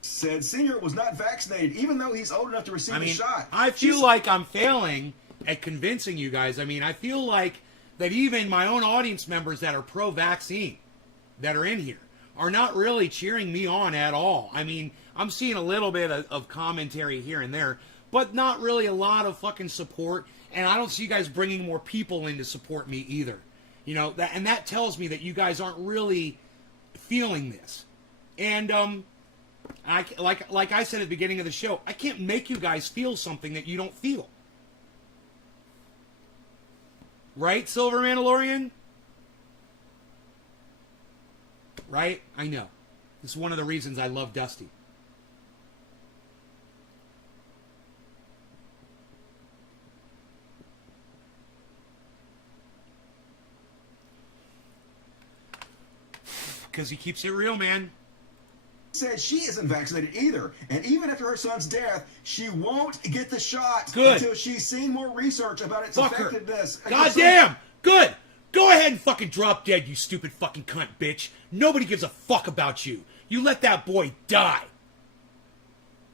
Said Senior was not vaccinated, even though he's old enough to receive the shot. I feel like I'm failing at convincing you guys. I mean, I feel like that even my own audience members that are pro-vaccine, that are in here, are not really cheering me on at all. I mean, I'm seeing a little bit of commentary here and there, but not really a lot of fucking support, and I don't see you guys bringing more people in to support me either. You know, that tells me that you guys aren't really feeling this. And like I said at the beginning of the show, I can't make you guys feel something that you don't feel. Right, Silver Mandalorian? Right? I know. This is one of the reasons I love Dusty. Because he keeps it real, man. said she isn't vaccinated either. And even after her son's death, she won't get the shot Good. until she's seen more research about its Fuck her. effectiveness. And God her son- damn! Good! Go ahead and fucking drop dead, you stupid fucking cunt bitch. Nobody gives a fuck about you. You let that boy die.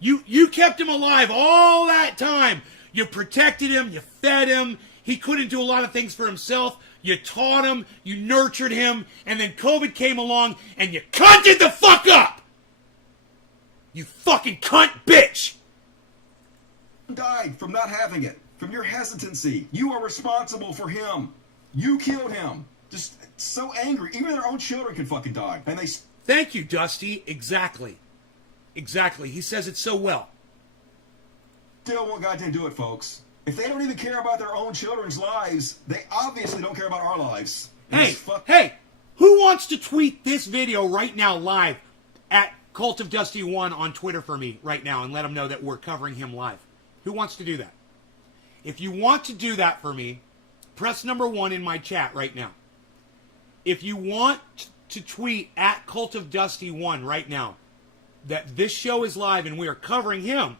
You kept him alive all that time. You protected him, you fed him. He couldn't do a lot of things for himself. You taught him, you nurtured him, and then COVID came along and you cunted the fuck up! You fucking cunt bitch! died from not having it, from your hesitancy. You are responsible for him. You killed him. Just so angry. Even their own children can fucking die. And they Thank you, Dusty. Exactly. Exactly. He says it so well. still won't goddamn do it, folks. If they don't even care about their own children's lives, they obviously don't care about our lives. And Hey, this fuck- hey, who wants to tweet this video right now live at Cult of Dusty 1 on Twitter for me right now and let them know that we're covering him live? Who wants to do that? If you want to do that for me, press number 1 in my chat right now. If you want to tweet at Cult of Dusty 1 right now that this show is live and we are covering him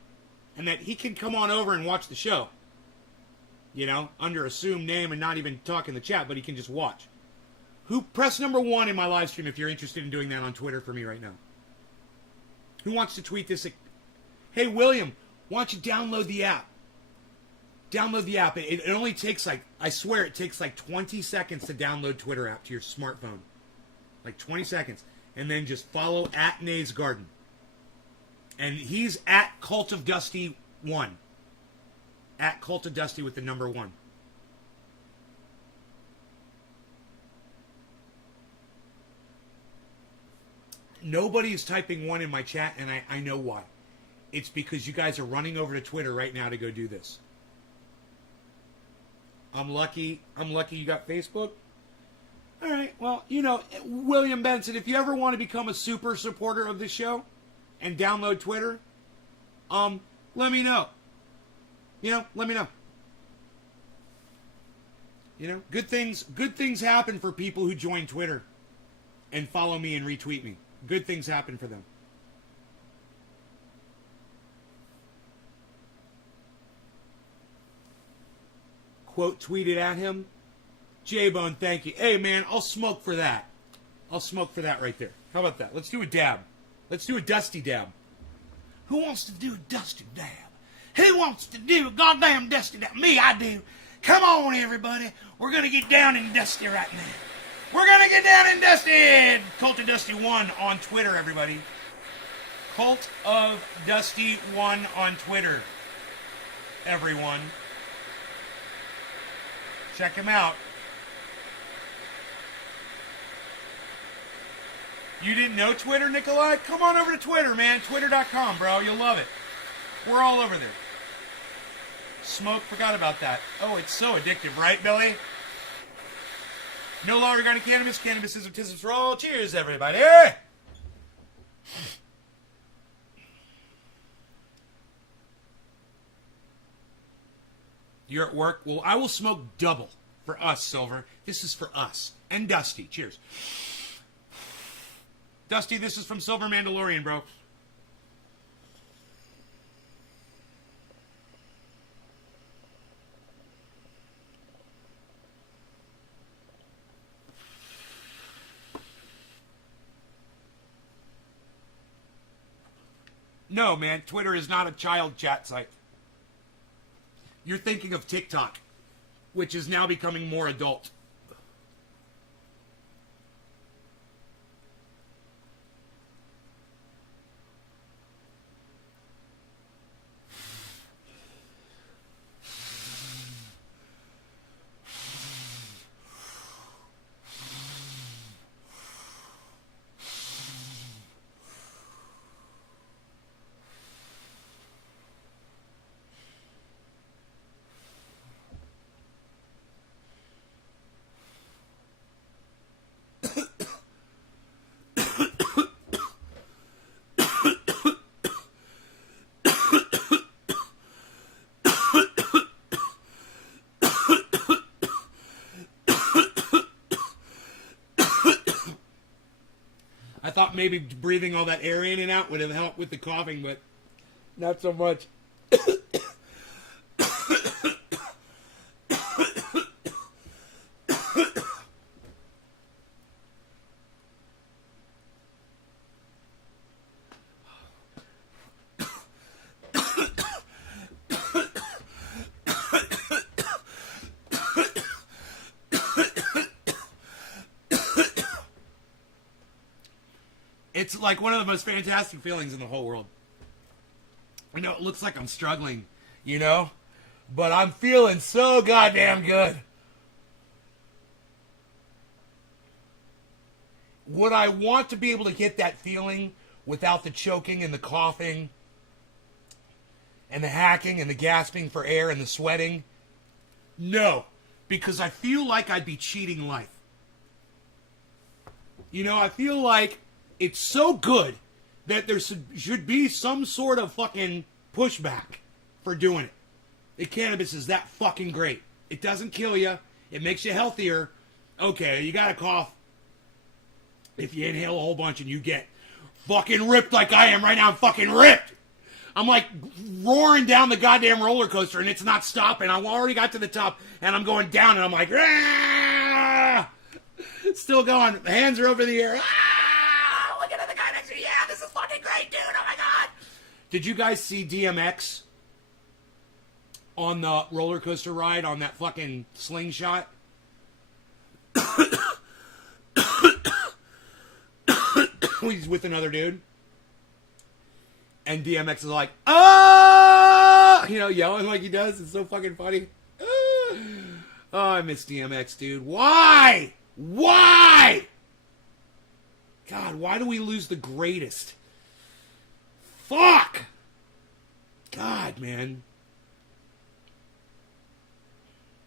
and that he can come on over and watch the show, you know, under assumed name and not even talk in the chat, but he can just watch. Who press number 1 in my live stream if you're interested in doing that on Twitter for me right now. Who wants to tweet this? Hey, William, why don't you download the app? Download the app. It only takes like, I swear it takes like 20 seconds to download Twitter app to your smartphone. Like 20 seconds. And then just follow at Nays Garden. And he's at Cult of Dusty 1. At Cult of Dusty with the number 1. Nobody is typing 1 in my chat, and I know why. It's because you guys are running over to Twitter right now to go do this. I'm lucky you got Facebook. All right, well, you know, William Benson, if you ever want to become a super supporter of this show and download Twitter, let me know. You know, let me know. You know, good things happen for people who join Twitter and follow me and retweet me. Good things happen for them. Quote tweeted at him. J-Bone, thank you. Hey, man, I'll smoke for that. I'll smoke for that right there. How about that? Let's do a dab. Let's do a Dusty dab. Who wants to do a Dusty dab? Who wants to do a goddamn Dusty dab? Me, I do. Come on, everybody. We're going to get down and dusty right now. We're going to get down and dusty. Cult of Dusty 1 on Twitter, everybody. Cult of Dusty 1 on Twitter, everyone. Check him out. You didn't know Twitter, Nikolai? Come on over to Twitter, man. Twitter.com, bro. You'll love it. We're all over there. Smoke, forgot about that. Oh, it's so addictive, right, Billy? No law regarding cannabis. Cannabis is autism for all. Cheers, everybody. You're at work? Well, I will smoke double for us, Silver. This is for us. And Dusty. Cheers. Dusty, this is from Silver Mandalorian, bro. No, man, Twitter is not a child chat site. You're thinking of TikTok, which is now becoming more adult. thought maybe breathing all that air in and out would have helped with the coughing, but not so much. It's like one of the most fantastic feelings in the whole world. I know it looks like I'm struggling, you know, but I'm feeling so goddamn good. Would I want to be able to get that feeling without the choking and the coughing and the hacking and the gasping for air and the sweating? No, because I feel like I'd be cheating life. You know, I feel like it's so good that there should be some sort of fucking pushback for doing it. The cannabis is that fucking great. It doesn't kill you. It makes you healthier. Okay, you got a cough. If you inhale a whole bunch and you get fucking ripped like I am right now, I'm fucking ripped. I'm like roaring down the goddamn roller coaster and it's not stopping. I already got to the top and I'm going down and I'm like, ah! Still going. Hands are over the air. Ah! Look at the guy next to me. Yeah, this is fucking great, dude. Oh my god. Did you guys see DMX on the roller coaster ride on that fucking slingshot? He's with another dude. And DMX is like, ah! You know, yelling like he does. It's so fucking funny. Ah! Oh, I miss DMX, dude. Why? Why? God, why do we lose the greatest? Fuck! God, man.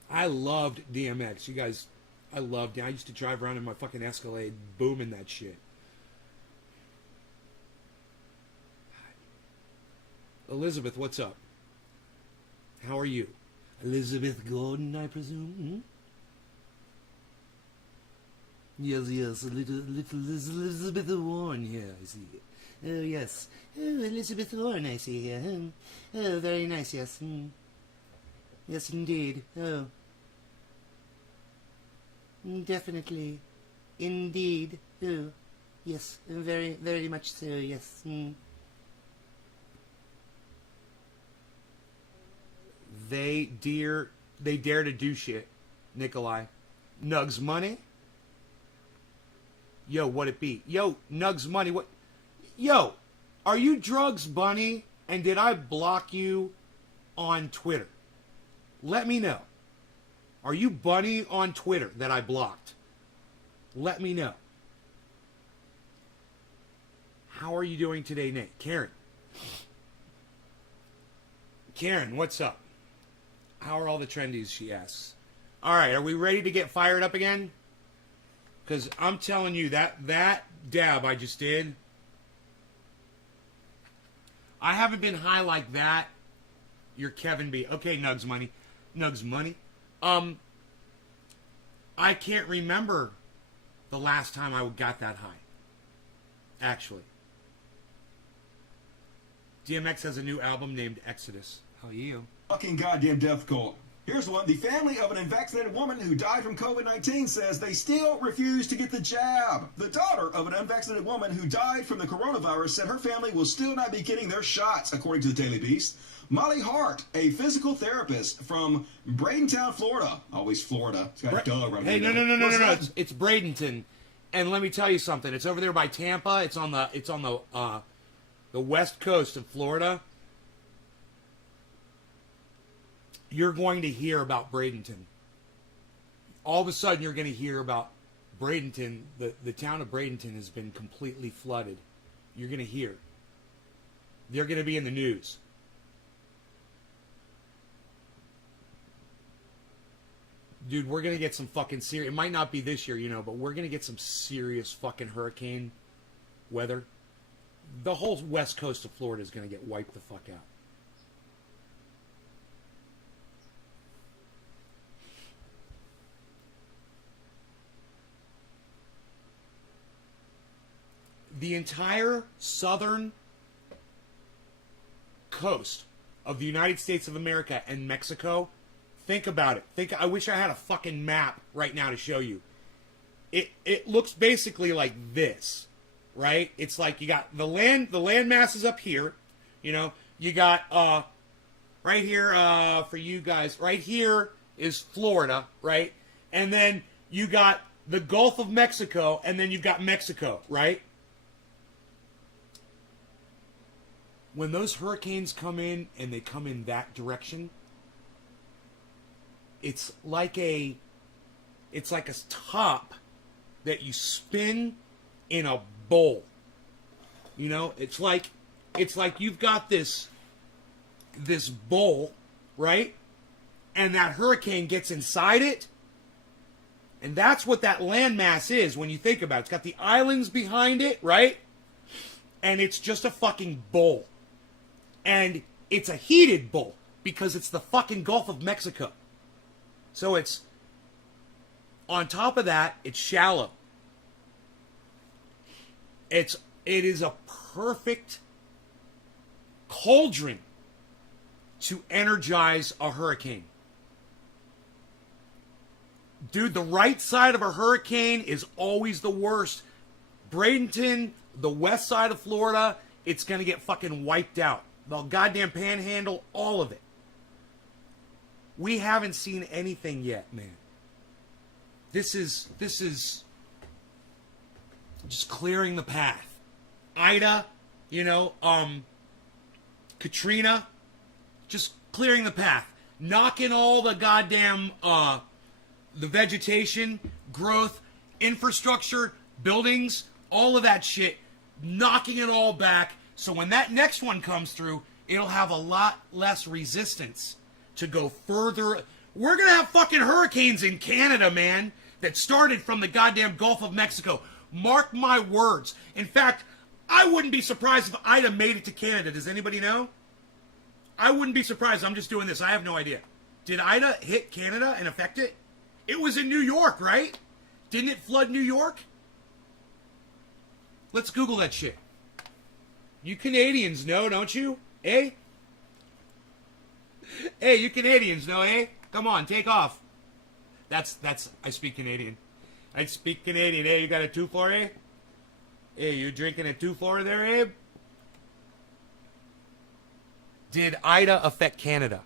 I loved DMX. You guys, I used to drive around in my fucking Escalade booming that shit. Elizabeth, what's up? How are you? Elizabeth Gordon, I presume? Hmm? Yes, a little Elizabeth Warren here, I see. Oh, yes. Oh, Elizabeth Warren, I see here. Oh, very nice, yes. Yes, indeed. Oh. Definitely. Indeed. Oh. Yes, very, very much so, yes. They dare to do shit, Nikolai. Nugs money? Yo, what it be? Yo, Nugs money, what? Yo, are you Drugs Bunny? And did I block you on Twitter? Let me know. Are you Bunny on Twitter that I blocked? Let me know. How are you doing today, Nate? Karen, what's up? How are all the trendies, she asks. All right, are we ready to get fired up again? Because I'm telling you, that dab I just did, I haven't been high like that. You're Kevin B. Okay, Nugs Money. Nugs Money. I can't remember the last time I got that high. Actually. DMX has a new album named Exodus. How are you? Fucking goddamn difficult. Here's one. The family of an unvaccinated woman who died from COVID-19 says they still refuse to get the jab. The daughter of an unvaccinated woman who died from the coronavirus said her family will still not be getting their shots, according to the Daily Beast. Molly Hart, a physical therapist from Bradenton, Florida. Always Florida. It's got a dog right Hey, here. no. It's Bradenton. And let me tell you something. It's over there by Tampa. It's on the west coast of Florida. You're going to hear about Bradenton. All of a sudden, you're going to hear about Bradenton. The town of Bradenton has been completely flooded. You're going to hear. They're going to be in the news. Dude, we're going to get some fucking serious... It might not be this year, you know, but we're going to get some serious fucking hurricane weather. The whole west coast of Florida is going to get wiped the fuck out. the entire southern coast of the United States of America and Mexico, think about it. I wish I had a fucking map right now to show you. It looks basically like this, right? It's like you got the land masses up here, you know. You got right here for you guys. Right here is Florida, right? And then you got the Gulf of Mexico, and then you've got Mexico, right? When those hurricanes come in and they come in that direction, it's like a top that you spin in a bowl. You know, it's like you've got this bowl, right? And that hurricane gets inside it. And that's what that landmass is when you think about it. It's got the islands behind it, right? And it's just a fucking bowl. And it's a heated bowl because it's the fucking Gulf of Mexico. So it's, on top of that, it's shallow. It is a perfect cauldron to energize a hurricane. Dude, the right side of a hurricane is always the worst. Bradenton, the west side of Florida, it's going to get fucking wiped out. The goddamn panhandle, all of it. We haven't seen anything yet, man. This is just clearing the path. Ida, you know, Katrina, just clearing the path. Knocking all the goddamn, the vegetation, growth, infrastructure, buildings, all of that shit, knocking it all back. So when that next one comes through, it'll have a lot less resistance to go further. We're going to have fucking hurricanes in Canada, man, that started from the goddamn Gulf of Mexico. Mark my words. In fact, I wouldn't be surprised if Ida made it to Canada. Does anybody know? I wouldn't be surprised. I'm just doing this. I have no idea. Did Ida hit Canada and affect it? It was in New York, right? Didn't it flood New York? Let's Google that shit. You Canadians know, don't you? Eh? Hey, you Canadians know, eh? Come on, take off. That's, I speak Canadian. I speak Canadian. Hey, you got a 2-4, eh? Hey, you drinking a 2-4 there, Abe? Did Ida affect Canada?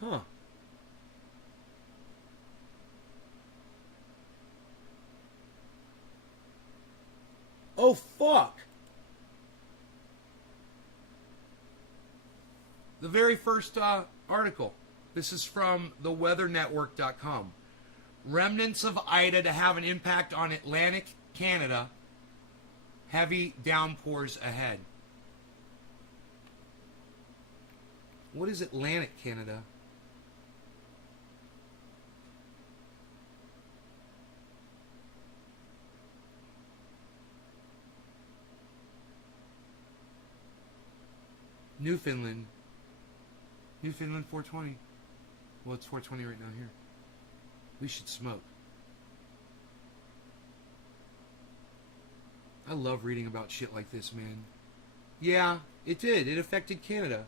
Huh. Oh, fuck. The very first article. This is from theweathernetwork.com. Remnants of Ida to have an impact on Atlantic Canada. Heavy downpours ahead. What is Atlantic Canada? Newfoundland 420. Well, it's 420 right now here. We should smoke. I love reading about shit like this, man. Yeah, it did. It affected Canada.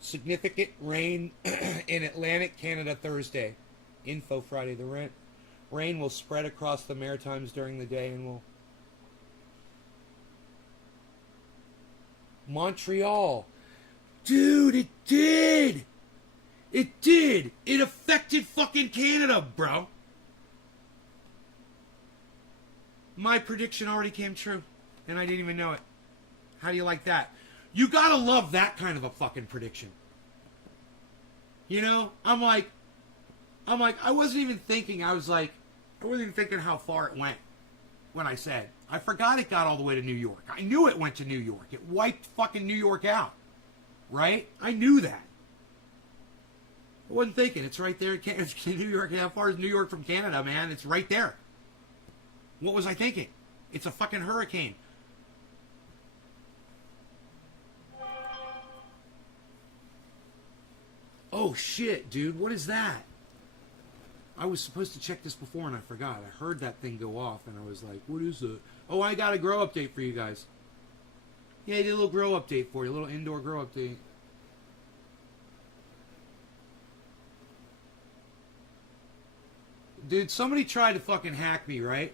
Significant rain in Atlantic Canada Thursday. Info Friday. The rain will spread across the Maritimes during the day and will... Montreal. Dude, it did. It did. It affected fucking Canada, bro. My prediction already came true, and I didn't even know it. How do you like that? You gotta love that kind of a fucking prediction. You know, I'm like, I wasn't even thinking, I wasn't even thinking how far it went when I said, I forgot it got all the way to New York. I knew it went to New York. It wiped fucking New York out. Right? I knew that. I wasn't thinking. It's right there. It's New York. How far is New York from Canada, man? It's right there. What was I thinking? It's a fucking hurricane. Oh, shit, dude. What is that? I was supposed to check this before and I forgot. I heard that thing go off and I was like, what is it? Oh, I got a grow update for you guys. Yeah, I did a little grow update for you. A little indoor grow update. Dude, somebody tried to fucking hack me, right?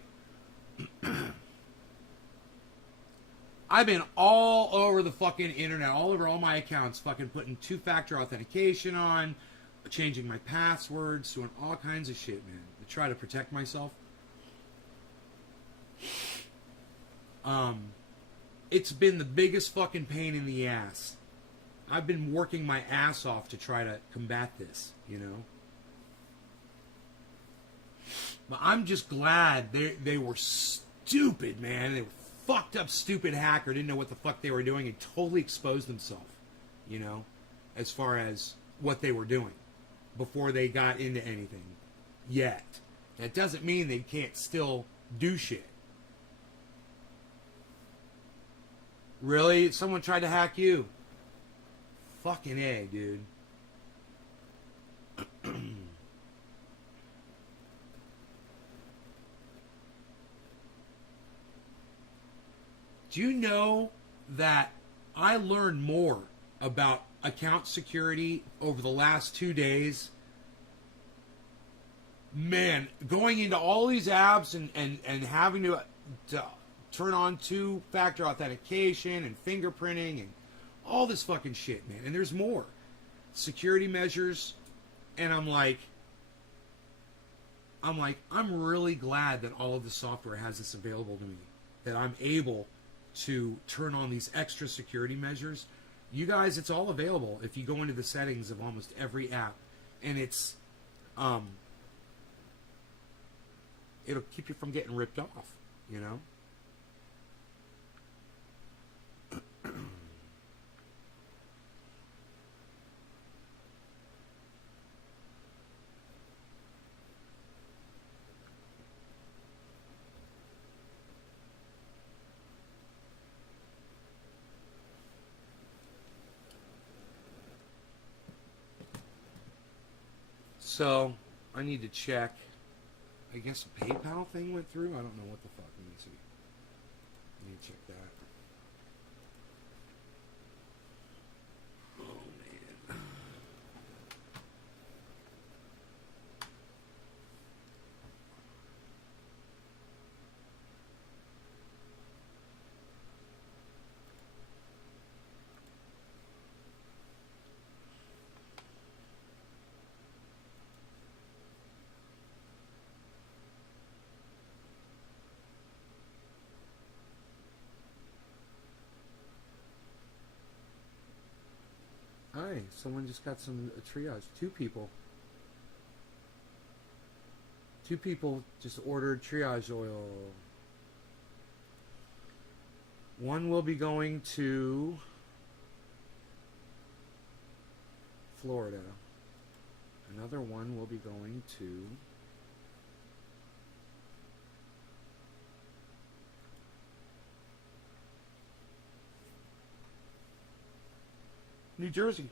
I've been all over the fucking internet, all over all my accounts, fucking putting two-factor authentication on, changing my passwords, doing all kinds of shit, man, to try to protect myself. It's been the biggest fucking pain in the ass. I've been working my ass off to try to combat this, you know? But I'm just glad they were stupid, man. They were fucked up, stupid hacker. Didn't know what the fuck they were doing and totally exposed themselves, you know, as far as what they were doing before they got into anything yet. That doesn't mean they can't still do shit. Really? Someone tried to hack you? Fucking A, dude. Do you know that I learned more about account security over the last 2 days? Man, going into all these apps and having to turn on two-factor authentication and fingerprinting and all this fucking shit, man. And there's more. Security measures. And I'm really glad that all of the software has this available to me. That I'm able to turn on these extra security measures. You guys, it's all available if you go into the settings of almost every app. And it's it'll keep you from getting ripped off, you know? So, I need to check. I guess a PayPal thing went through? I don't know what the fuck. Let me see. I need to check that. Oh, man. Hi, someone just got some triage. Two people just ordered triage oil. One will be going to Florida. Another one will be going to New Jersey.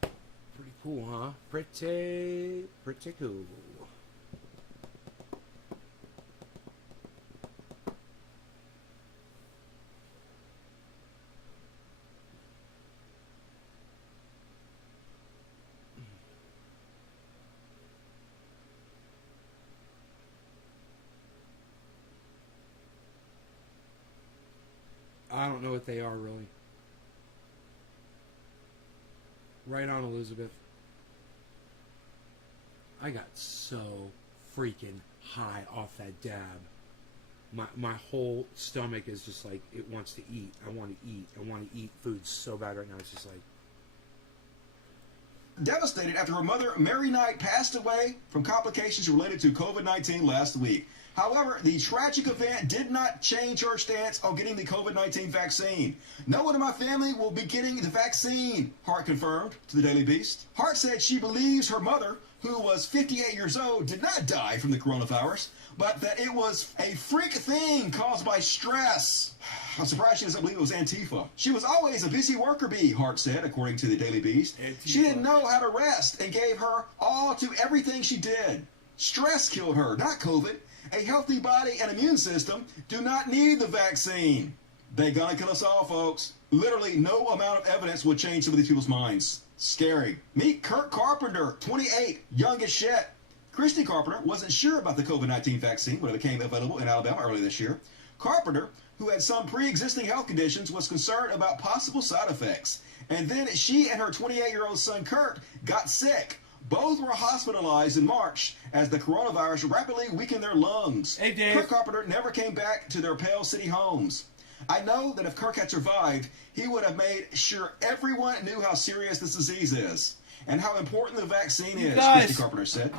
Pretty cool, huh? Pretty cool. I don't know what they are, really. Right on, Elizabeth. I got so freaking high off that dab. My whole stomach is just like, it wants to eat. I want to eat. I want to eat food so bad right now. It's just devastated after her mother, Mary Knight, passed away from complications related to COVID-19 last week. However, the tragic event did not change her stance on getting the COVID-19 vaccine. No one in my family will be getting the vaccine, Hart confirmed to the Daily Beast. Hart said she believes her mother, who was 58 years old, did not die from the coronavirus, but that it was a freak thing caused by stress. I'm surprised she doesn't believe it was Antifa. She was always a busy worker bee, Hart said, according to the Daily Beast. Antifa. She didn't know how to rest and gave her all to everything she did. Stress killed her, not COVID. A healthy body and immune system do not need the vaccine. They're gonna kill us all, folks. Literally, no amount of evidence would change some of these people's minds. Scary. Meet Kurt Carpenter, 28, young as shit. Christy Carpenter wasn't sure about the COVID-19 vaccine when it became available in Alabama earlier this year. Carpenter, who had some pre-existing health conditions, was concerned about possible side effects. And then she and her 28-year-old son Kurt got sick. Both were hospitalized in March as the coronavirus rapidly weakened their lungs. Hey, Dave. Kurt Carpenter never came back to their Pale City homes. I know that if Kirk had survived, he would have made sure everyone knew how serious this disease is and how important the vaccine is, Christy Carpenter said.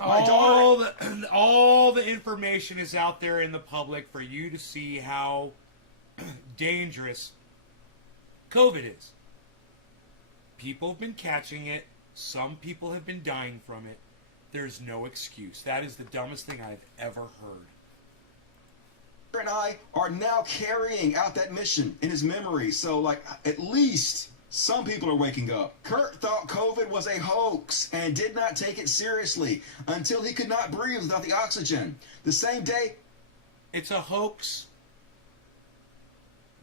All the information is out there in the public for you to see how dangerous COVID is. People have been catching it. Some people have been dying from it. There's no excuse. That is the dumbest thing I've ever heard. And I are now carrying out that mission in his memory. So, like, at least some people are waking up. Kurt thought COVID was a hoax and did not take it seriously until he could not breathe without the oxygen. The same day... It's a hoax.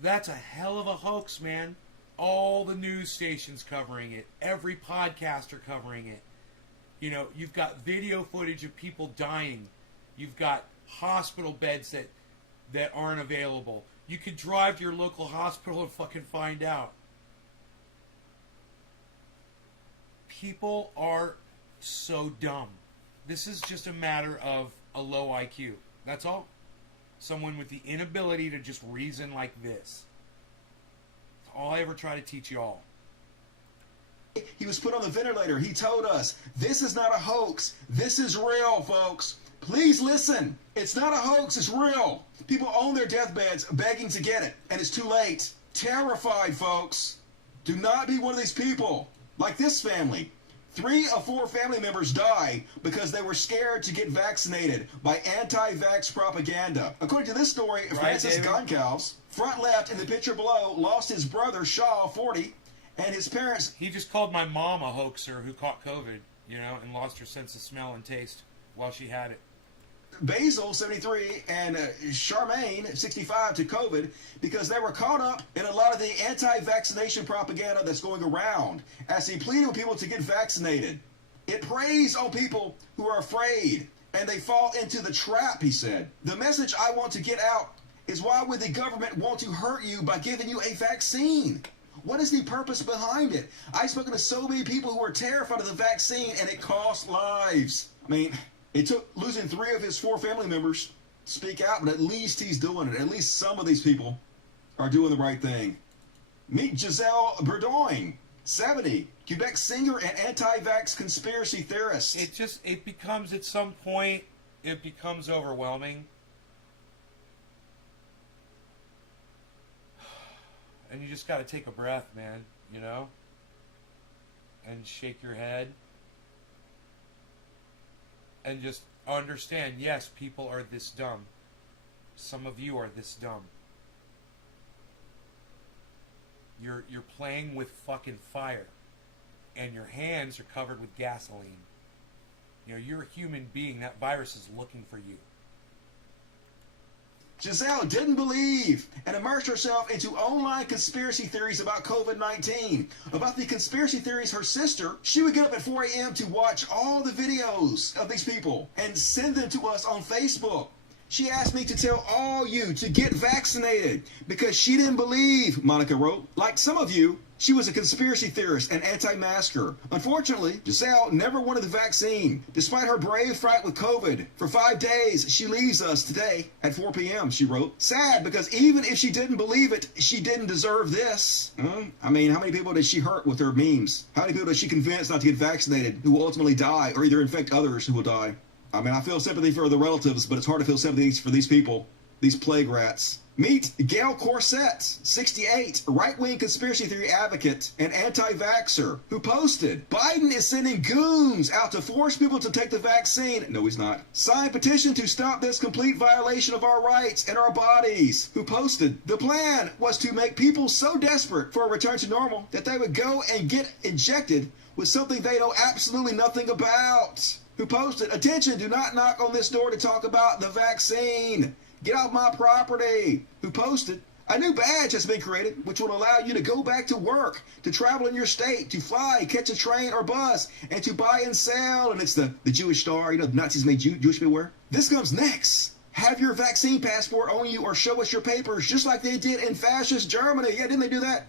That's a hell of a hoax, man. All the news stations covering it. Every podcaster covering it. You know, you've got video footage of people dying. You've got hospital beds that aren't available. You could drive to your local hospital and fucking find out. People are so dumb. This is just a matter of a low IQ. That's all. Someone with the inability to just reason like this. That's all I ever try to teach y'all. He was put on the ventilator. He told us, this is not a hoax. This is real, folks. Please listen. It's not a hoax. It's real. People on their deathbeds begging to get it, and it's too late. Terrified, folks. Do not be one of these people. Like this family. 3 of 4 family members died because they were scared to get vaccinated by anti-vax propaganda. According to this story, Francis Goncalves, front left in the picture below, lost his brother, Shaw, 40, and his parents... He just called my mom a hoaxer who caught COVID, you know, and lost her sense of smell and taste while she had it. Basil, 73, and Charmaine, 65, to COVID because they were caught up in a lot of the anti-vaccination propaganda that's going around as he pleaded with people to get vaccinated. It preys on people who are afraid, and they fall into the trap, he said. The message I want to get out is, why would the government want to hurt you by giving you a vaccine? What is the purpose behind it? I've spoken to so many people who are terrified of the vaccine, and it costs lives. I mean... It took losing 3 of his 4 family members to speak out, but at least he's doing it. At least some of these people are doing the right thing. Meet Giselle Burdoin, 70, Quebec singer and anti-vax conspiracy theorist. It becomes, at some point, it becomes overwhelming. And you just got to take a breath, man, you know? And shake your head. And just understand, yes, people are this dumb. Some of you are this dumb. You're playing with fucking fire. And your hands are covered with gasoline. You know, you're a human being. That virus is looking for you. Giselle didn't believe and immersed herself into online conspiracy theories about COVID-19. About the conspiracy theories, her sister, she would get up at 4 a.m. to watch all the videos of these people and send them to us on Facebook. She asked me to tell all you to get vaccinated because she didn't believe, Monica wrote. Like some of you, she was a conspiracy theorist and anti-masker. Unfortunately, Giselle never wanted the vaccine. Despite her brave fight with COVID, for 5 days, she leaves us today at 4 p.m., she wrote. Sad, because even if she didn't believe it, she didn't deserve this. I mean, how many people did she hurt with her memes? How many people did she convince not to get vaccinated who will ultimately die or either infect others who will die? I mean, I feel sympathy for the relatives, but it's hard to feel sympathy for these people, these plague rats. Meet Gail Corset, 68, right-wing conspiracy theory advocate and anti-vaxxer, who posted, Biden is sending goons out to force people to take the vaccine. No, he's not. Signed petition to stop this complete violation of our rights and our bodies. Who posted, the plan was to make people so desperate for a return to normal that they would go and get injected with something they know absolutely nothing about. Who posted, attention, do not knock on this door to talk about the vaccine. Get off my property. Who posted, a new badge has been created which will allow you to go back to work, to travel in your state, to fly, catch a train or bus, and to buy and sell. And it's the Jewish star, you know, the Nazis made Jewish people wear. This comes next. Have your vaccine passport on you or show us your papers, just like they did in fascist Germany. Yeah, didn't they do that?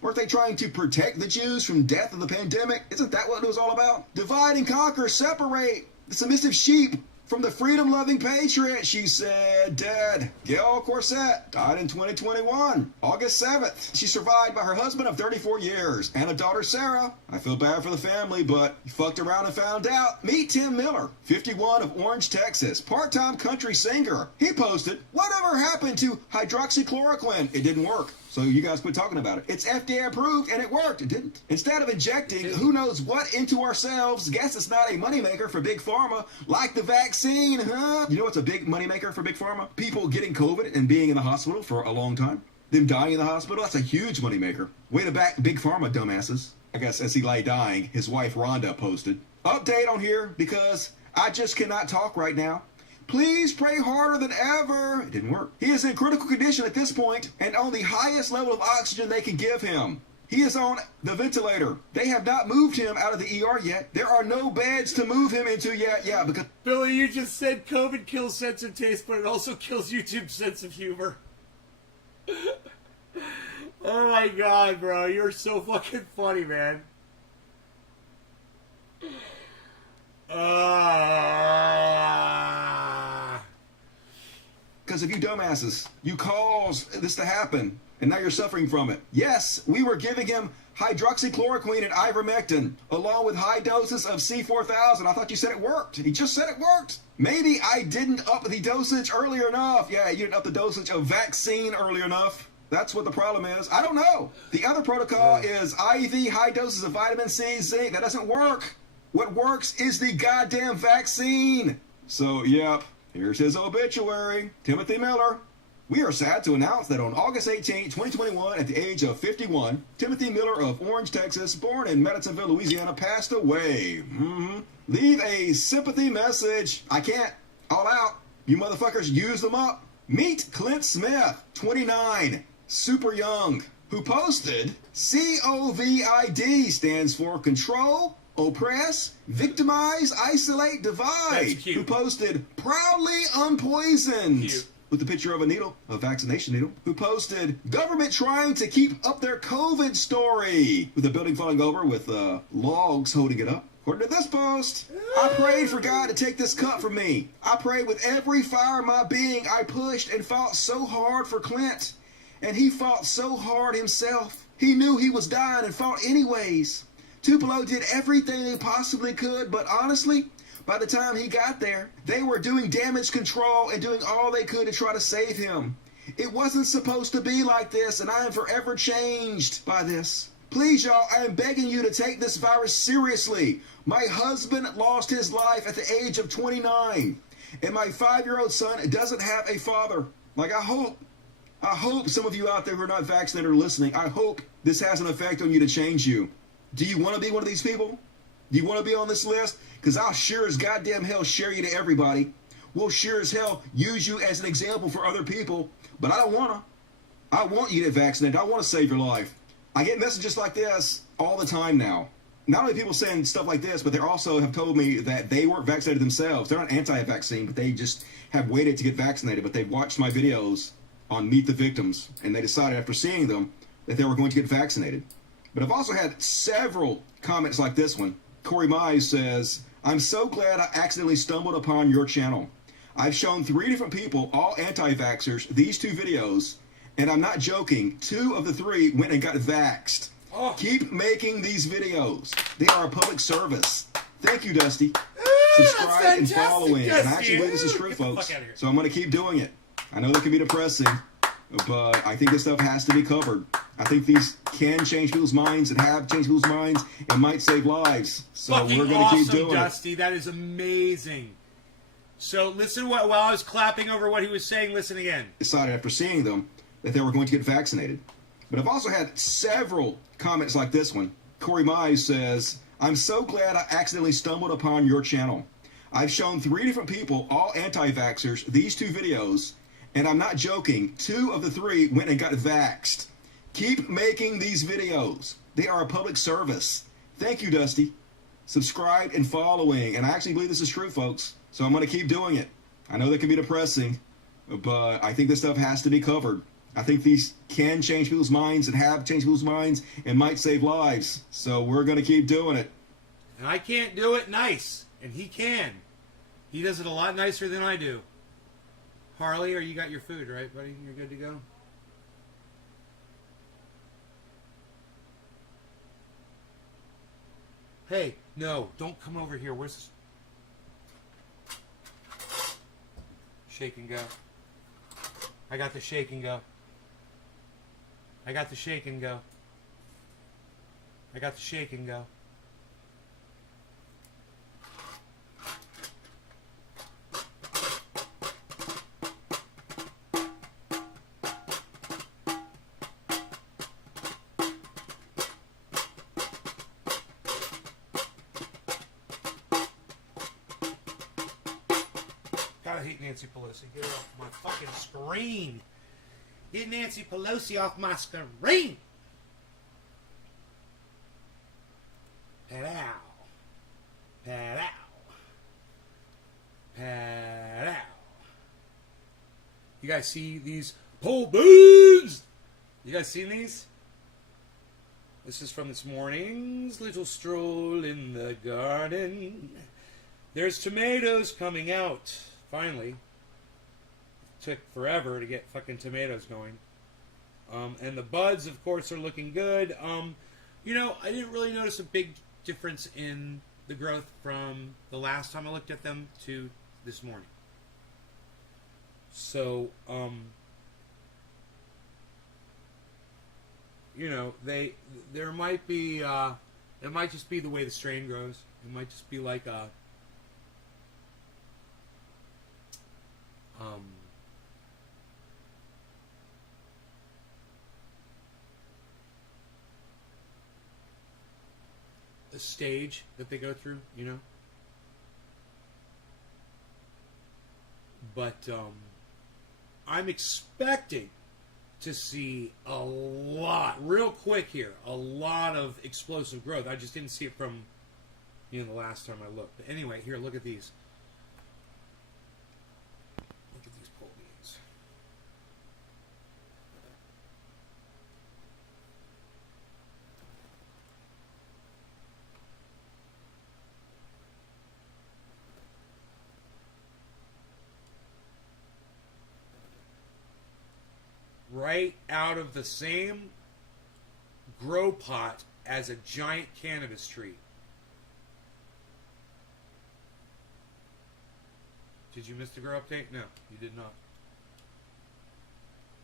Weren't they trying to protect the Jews from death of the pandemic? Isn't that what it was all about? Divide and conquer, separate the submissive sheep from the freedom-loving patriot, she said. Dead. Gail Corset died in 2021, August 7th. She's survived by her husband of 34 years and a daughter, Sarah. I feel bad for the family, but he fucked around and found out. Meet Tim Miller, 51, of Orange, Texas, part-time country singer. He posted, whatever happened to hydroxychloroquine? It didn't work. So you guys quit talking about it. It's FDA approved and it worked. It didn't. Instead of injecting who knows what into ourselves, guess it's not a moneymaker for Big Pharma like the vaccine, huh? You know what's a big moneymaker for Big Pharma? People getting COVID and being in the hospital for a long time. Them dying in the hospital, that's a huge moneymaker. Way to back Big Pharma, dumbasses. I guess as he lay dying, his wife Rhonda posted, update on here because I just cannot talk right now. Please pray harder than ever. It didn't work. He is in critical condition at this point and on the highest level of oxygen they can give him. He is on the ventilator. They have not moved him out of the ER yet. There are no beds to move him into yet. Yeah, because... Billy, you just said COVID kills sense of taste, but it also kills YouTube's sense of humor. Oh my god, bro. You're so fucking funny, man. Because of you dumbasses, you caused this to happen, and now you're suffering from it. Yes, we were giving him hydroxychloroquine and ivermectin, along with high doses of C4000. I thought you said it worked. He just said it worked. Maybe I didn't up the dosage earlier enough. Yeah, you didn't up the dosage of vaccine early enough. That's what the problem is. I don't know. The other protocol is IV high doses of vitamin C, zinc. That doesn't work. What works is the goddamn vaccine. So, yep. Here's his obituary. Timothy Miller. We are sad to announce that on August 18, 2021, at the age of 51, Timothy Miller of Orange, Texas, born in Madisonville, Louisiana, passed away. Leave a sympathy message. I can't. All out. You motherfuckers use them up. Meet Clint Smith, 29, super young, who posted COVID stands for Control, Oppress, Victimize, Isolate, Divide. Who posted Proudly Unpoisoned. Cute. With the picture of a needle, a vaccination needle. Who posted Government trying to keep up their COVID story. With the building falling over with logs holding it up. According to this post, I prayed for God to take this cut from me. I prayed with every fibre of my being. I pushed and fought so hard for Clint. And he fought so hard himself. He knew he was dying and fought anyways. Tupelo did everything they possibly could, but honestly, by the time he got there, they were doing damage control and doing all they could to try to save him. It wasn't supposed to be like this, and I am forever changed by this. Please, y'all, I am begging you to take this virus seriously. My husband lost his life at the age of 29, and my 5-year-old son doesn't have a father. Like, I hope some of you out there who are not vaccinated are listening. I hope this has an effect on you to change you. Do you want to be one of these people? Do you want to be on this list? Because I'll sure as goddamn hell share you to everybody. We'll sure as hell use you as an example for other people. But I don't want to. I want you to get vaccinated. I want to save your life. I get messages like this all the time now. not only people saying stuff like this, but they also have told me that they weren't vaccinated themselves. They're not anti-vaccine, but they just have waited to get vaccinated. But they've watched my videos on Meet the Victims, and they decided after seeing them that they were going to get vaccinated. But I've also had several comments like this one. Corey Mize says, I'm so glad I accidentally stumbled upon your channel. I've shown 3 different people, all anti-vaxxers, these 2 videos, and I'm not joking, 2 of the 3 went and got vaxxed. Oh. Keep making these videos. They are a public service. Thank you, Dusty. Subscribe and following. Dusty. And I actually believe this is true, Get the folks. fuck outta here. So I'm going to keep doing it. I know that can be depressing, but I think this stuff has to be covered. I think these can change people's minds and have changed people's minds and might save lives. So Fucking we're going to awesome, keep doing Dusty. That is amazing. So listen while I was clapping over what he was saying, listen again. it. Decided after seeing them that they were going to get vaccinated. But I've also had several comments like this one. Corey Mize says, I'm so glad I accidentally stumbled upon your channel. I've shown 3 different people, all anti-vaxxers, these 2 videos, and I'm not joking, 2 of the 3 went and got vaxxed. Keep making these videos. They are a public service. Thank you, Dusty. Subscribe and following. And I actually believe this is true, folks. So I'm going to keep doing it. I know that can be depressing, but I think this stuff has to be covered. I think these can change people's minds and have changed people's minds and might save lives. So we're going to keep doing it. And I can't do it nice, and he can. He does it a lot nicer than I do. Harley, you got your food, right, buddy? You're good to go? Hey, no, don't come over here. Where's this? Shake and go. I got the shake and go. I got the shake and go. I got the shake and go. God, I hate Nancy Pelosi. Get her off my fucking screen. Get Nancy Pelosi off my screen. Pat-ow. Pat-ow. Pat-ow. You guys see these pole beans? You guys seen these? This is from this morning's little stroll in the garden. There's tomatoes coming out. Finally. Took forever to get fucking tomatoes going. And the buds, of course, are looking good. You know, I didn't really notice a big difference in the growth from the last time I looked at them to this morning. So, you know, there might be, it might just be the way the strain grows. It might just be like a, the stage that they go through, you know. But I'm expecting to see a lot, real quick here, a lot of explosive growth. I just didn't see it from, you know, the last time I looked. But anyway, here, look at these. Look at these pole beans. Right out of the same grow pot as a giant cannabis tree. Did you miss the grow update? No, you did not.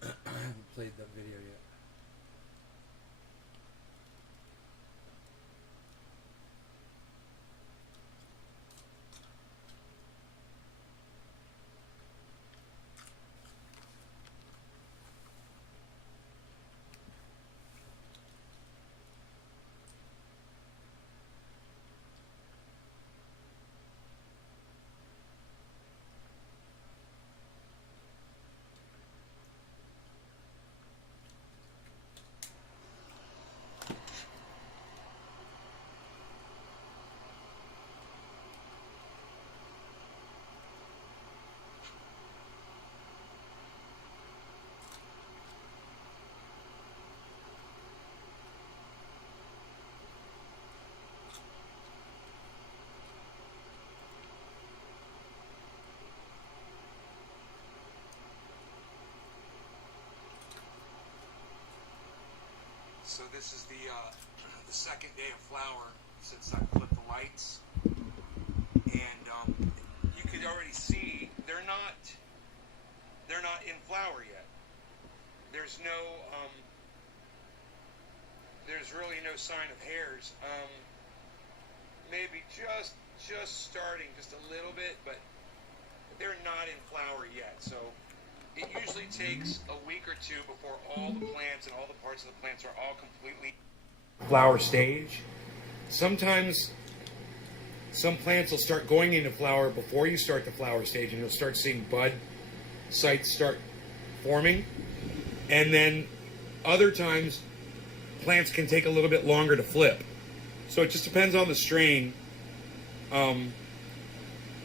I haven't played that video yet. So this is the second day of flower since I flipped the lights, and you could already see they're not in flower yet. There's really no sign of hairs. Maybe just starting just a little bit, but they're not in flower yet. So it usually takes a week or two before all the plants and all the parts of the plants are all completely flower stage. Sometimes some plants will start going into flower before you start the flower stage, and you'll start seeing bud sites start forming. And then other times plants can take a little bit longer to flip. So it just depends on the strain.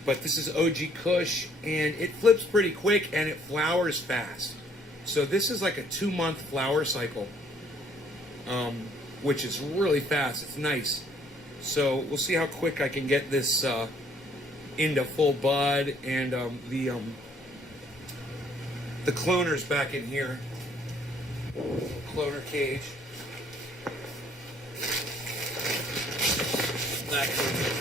But this is OG Kush, and it flips pretty quick and it flowers fast. So this is like a 2-month flower cycle, which is really fast. It's nice. So we'll see how quick I can get this into full bud, and the cloner's back in here. Cloner cage. Back in here.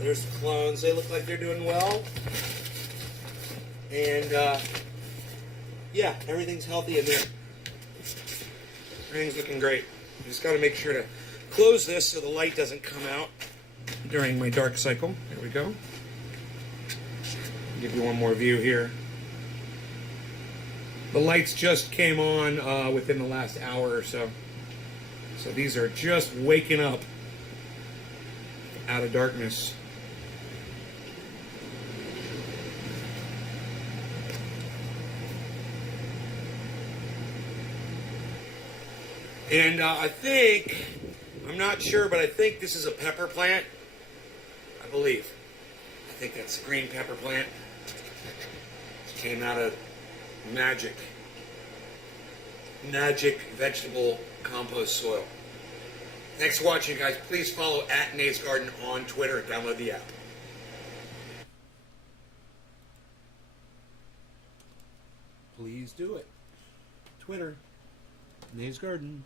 There's the clones. They look like they're doing well. And, yeah, everything's healthy in there. Everything's looking great. Just got to make sure to close this so the light doesn't come out during my dark cycle. There we go. Give you one more view here. The lights just came on within the last hour or so. So these are just waking up out of darkness. And I think, I'm not sure, but I think this is a pepper plant. I believe. I think that's a green pepper plant. It came out of magic vegetable compost soil. Thanks for watching, guys. Please follow @NaysGarden on Twitter and download the app. Please do it. Twitter, Nays Garden.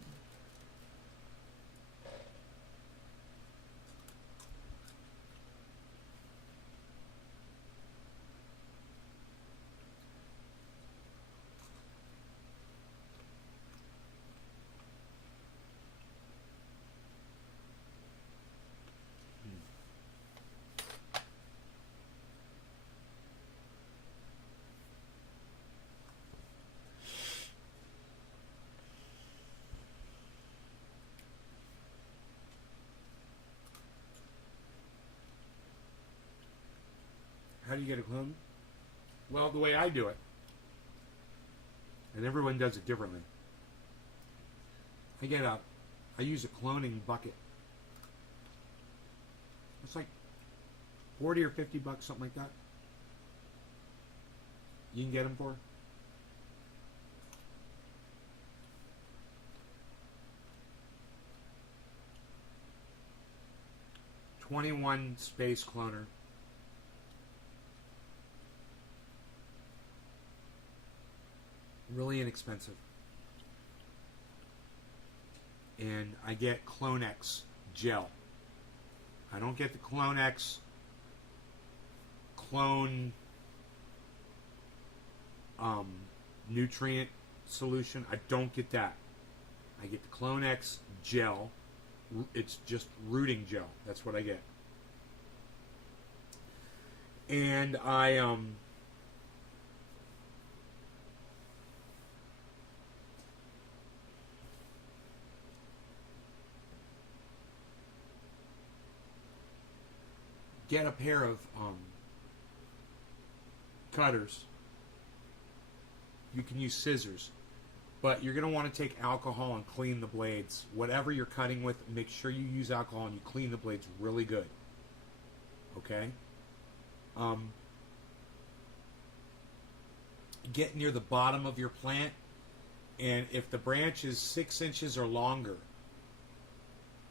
How do you get a clone? Well, the way I do it. And everyone does it differently. I use a cloning bucket. It's like 40 or 50 bucks, something like that. You can get them for. $21 space cloner. Really inexpensive. And I get Clone-X gel. I don't get the Clone-X clone nutrient solution. I don't get that. I get the Clone-X gel. It's just rooting gel. That's what I get. And I get a pair of cutters. You can use scissors, but you're going to want to take alcohol and clean the blades. Whatever you're cutting with, make sure you use alcohol and you clean the blades really good. Okay? Get near the bottom of your plant, and if the branch is 6 inches or longer,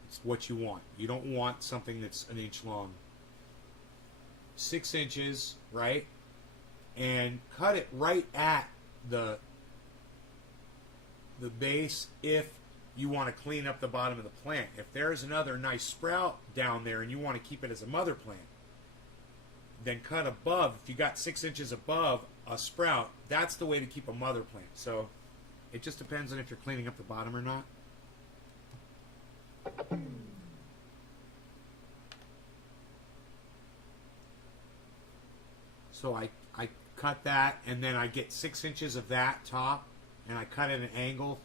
it's what you want. You don't want something that's an inch long. 6 inches, right? And cut it right at the base if you want to clean up the bottom of the plant. If there's another nice sprout down there and you want to keep it as a mother plant, then cut above. If you got 6 inches above a sprout, that's the way to keep a mother plant. So it just depends on if you're cleaning up the bottom or not. So I cut that, and then I get 6 inches of that top, and I cut at an angle,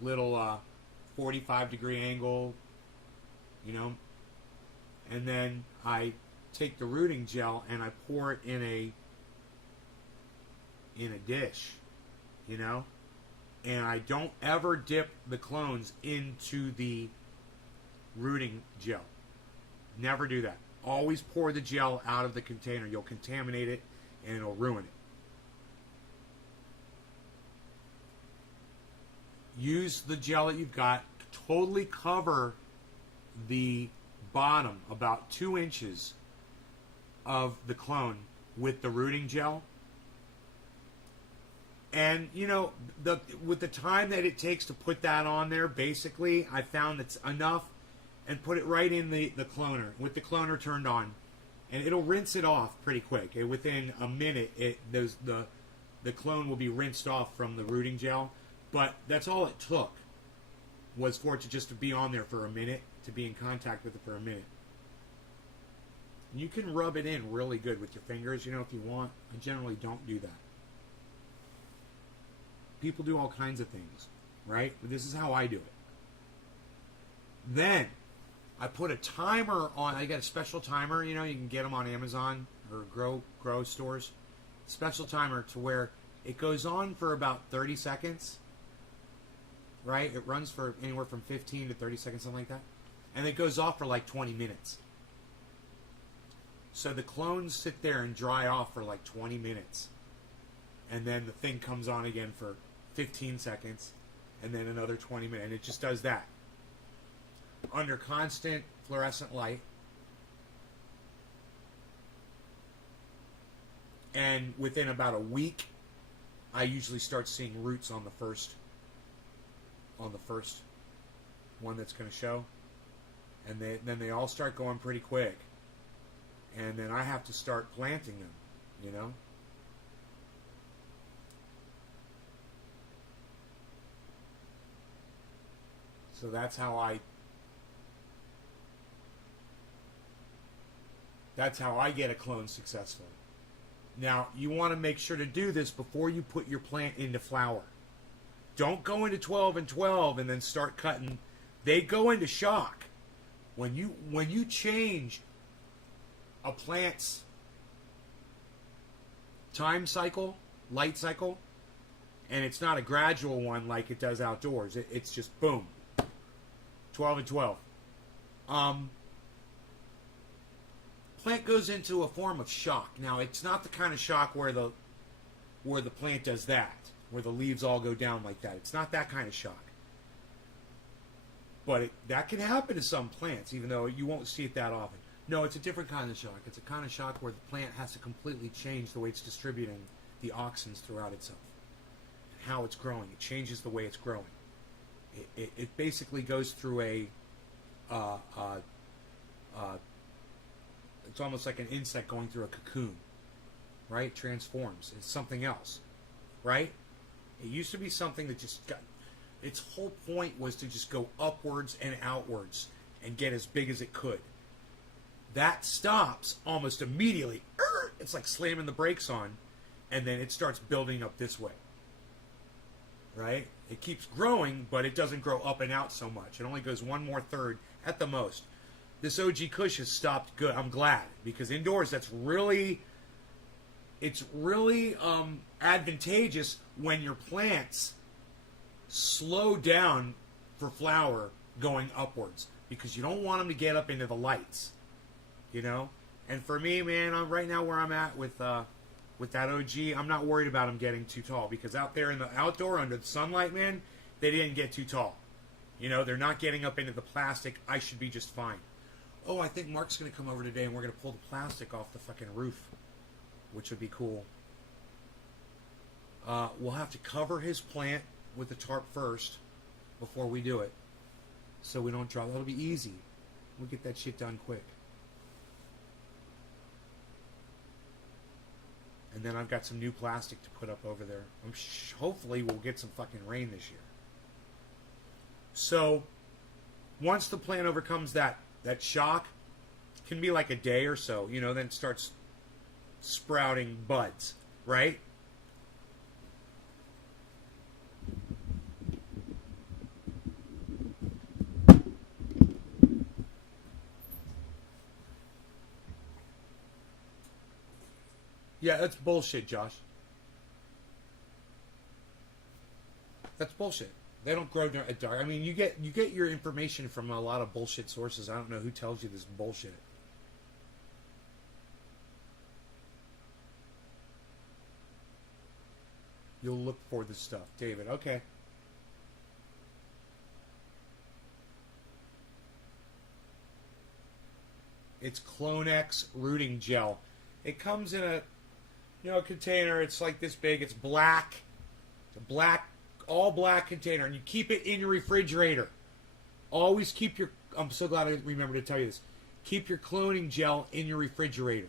little 45-degree angle, you know, and then I take the rooting gel and I pour it in a dish, you know, and I don't ever dip the clones into the rooting gel. Never do that. Always pour the gel out of the container. You'll contaminate it and it'll ruin it. Use the gel that you've got to totally cover the bottom, about 2 inches of the clone, with the rooting gel. And, you know, with the time that it takes to put that on there, basically, I found it's enough. And put it right in the cloner, with the cloner turned on. And it'll rinse it off pretty quick. Within a minute, the clone will be rinsed off from the rooting gel. But that's all it took, was for it to just be on there for a minute, to be in contact with it for a minute. And you can rub it in really good with your fingers, you know, if you want. I generally don't do that. People do all kinds of things, right? But this is how I do it. Then I put a timer on. I got a special timer, you know, you can get them on Amazon or grow stores. Special timer to where it goes on for about 30 seconds, right? It runs for anywhere from 15 to 30 seconds, something like that. And it goes off for like 20 minutes. So the clones sit there and dry off for like 20 minutes. And then the thing comes on again for 15 seconds. And then another 20 minutes. And it just does that. Under constant fluorescent light, and within about a week, I usually start seeing roots on the first one that's going to show, and then they all start going pretty quick, and then I have to start planting them, you know. So that's how I get a clone successfully. Now, you want to make sure to do this before you put your plant into flower. Don't go into 12 and 12 and then start cutting. They go into shock. When you change a plant's time cycle, light cycle, and it's not a gradual one like it does outdoors. It's just boom. 12 and 12. Plant goes into a form of shock. Now, it's not the kind of shock where the plant does that, where the leaves all go down like that. It's not that kind of shock. But that can happen to some plants, even though you won't see it that often. No, it's a different kind of shock. It's a kind of shock where the plant has to completely change the way it's distributing the auxins throughout itself, and how it's growing. It changes the way it's growing. It basically goes through it's almost like an insect going through a cocoon, right? Transforms. It's something else, right? It used to be something that just got, its whole point was to just go upwards and outwards and get as big as it could. That stops almost immediately. It's like slamming the brakes on, and then it starts building up this way, right? It keeps growing, but it doesn't grow up and out so much. It only goes 1 third at the most. This OG Kush has stopped good. I'm glad, because indoors it's really advantageous when your plants slow down for flower going upwards, because you don't want them to get up into the lights, you know. And for me, man, right now where I'm at with that OG, I'm not worried about them getting too tall, because out there in the outdoor under the sunlight, man, they didn't get too tall. You know, they're not getting up into the plastic. I should be just fine. Oh, I think Mark's going to come over today and we're going to pull the plastic off the fucking roof, which would be cool. We'll have to cover his plant with the tarp first before we do it, so we don't drop. That'll be easy. We'll get that shit done quick. And then I've got some new plastic to put up over there. Hopefully we'll get some fucking rain this year. So once the plant overcomes that shock, can be like a day or so, you know, then it starts sprouting buds, right? Yeah, that's bullshit, Josh. That's bullshit. They don't grow dark. I mean, you get your information from a lot of bullshit sources. I don't know who tells you this bullshit. You'll look for the stuff, David. Okay. It's Clonex rooting gel. It comes in a container. It's like this big. It's black. All black container, and you keep it in your refrigerator. Always keep your, I'm so glad I remembered to tell you this. Keep your cloning gel in your refrigerator.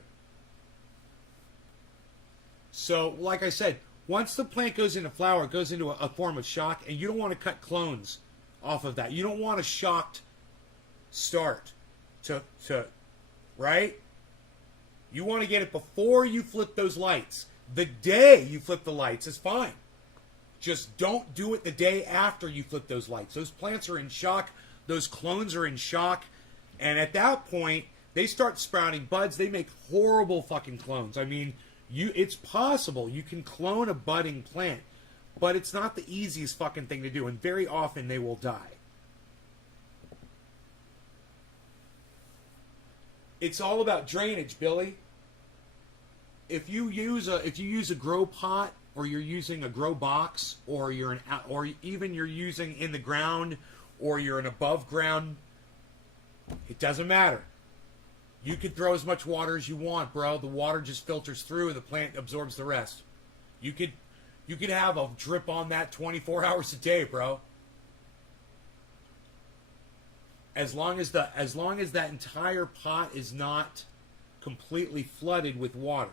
So, like I said, once the plant goes into flower, it goes into a form of shock, and you don't want to cut clones off of that. You don't want a shocked start to right? You want to get it before you flip those lights. The day you flip the lights is fine. Just don't do it the day after you flip those lights. Those plants are in shock. Those clones are in shock. And at that point, they start sprouting buds. They make horrible fucking clones. I mean, it's possible you can clone a budding plant, but it's not the easiest fucking thing to do. And very often they will die. It's all about drainage, Billy. If you use a grow pot, or you're using a grow box, or even you're using in the ground, or you're an above ground, it doesn't matter. You could throw as much water as you want, bro. The water just filters through, and the plant absorbs the rest. You could have a drip on that 24 hours a day, bro. As long as that entire pot is not completely flooded with water.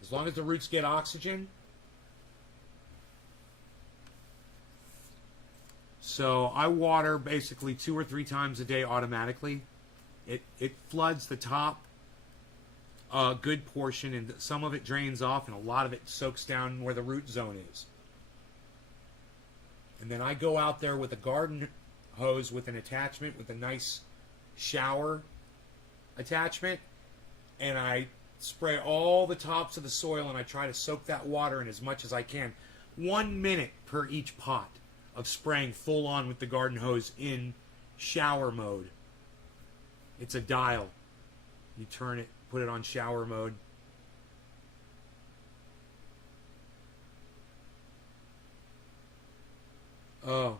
As long as the roots get oxygen. So I water basically 2 or 3 times a day automatically. It floods the top a good portion, and some of it drains off, and a lot of it soaks down where the root zone is. And then I go out there with a garden hose with an attachment, with a nice shower attachment, and I spray all the tops of the soil, and I try to soak that water in as much as I can. 1 minute per each pot of spraying full on with the garden hose in shower mode. It's a dial. You turn it, put it on shower mode. Oh.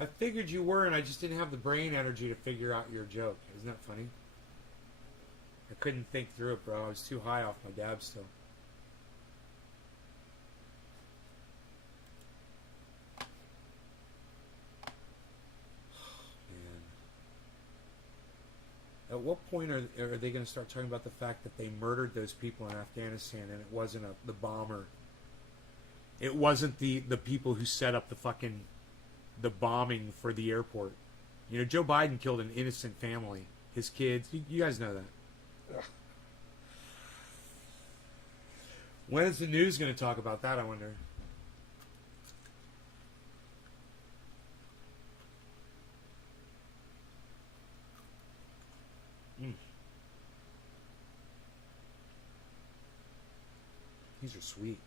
I figured you were, and I just didn't have the brain energy to figure out your joke. Isn't that funny? I couldn't think through it, bro. I was too high off my dab still. Man. At what point are they going to start talking about the fact that they murdered those people in Afghanistan, and it wasn't the bomber? It wasn't the people who set up the bombing for the airport. You know, Joe Biden killed an innocent family, his kids. You guys know that. Ugh. When is the news going to talk about that, I wonder? These are sweet.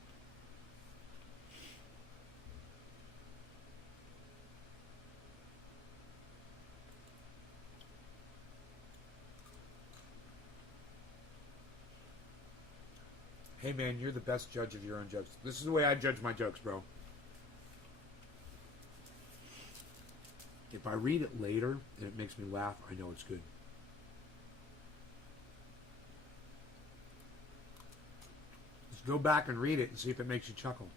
Hey man, you're the best judge of your own jokes. This is the way I judge my jokes, bro. if I read it later and it makes me laugh, I know it's good. Just go back and read it and see if it makes you chuckle.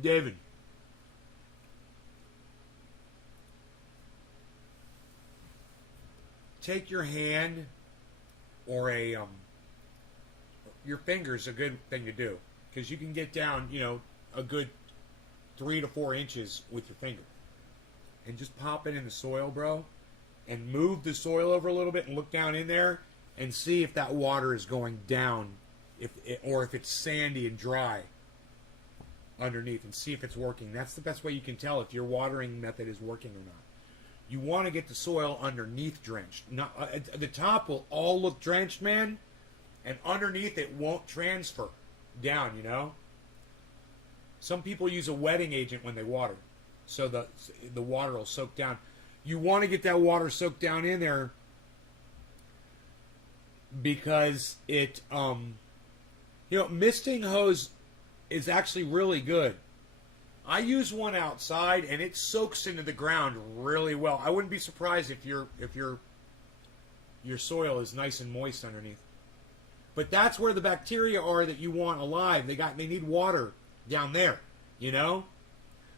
David. Take your hand or your finger's a good thing to do because you can get down, a good 3 to 4 inches with your finger and just pop it in the soil, bro, and move the soil over a little bit and look down in there and see if that water is going down, or if it's sandy and dry underneath, and see if it's working. That's the best way you can tell if your watering method is working or not. You want to get the soil underneath drenched. Not the top will all look drenched, man, and underneath it won't transfer down. Some people use a wetting agent when they water, so the water will soak down. You want to get that water soaked down in there because it misting hose is actually really good. I use one outside and it soaks into the ground really well. I wouldn't be surprised if your soil is nice and moist underneath. But that's where the bacteria are that you want alive. They need water down there,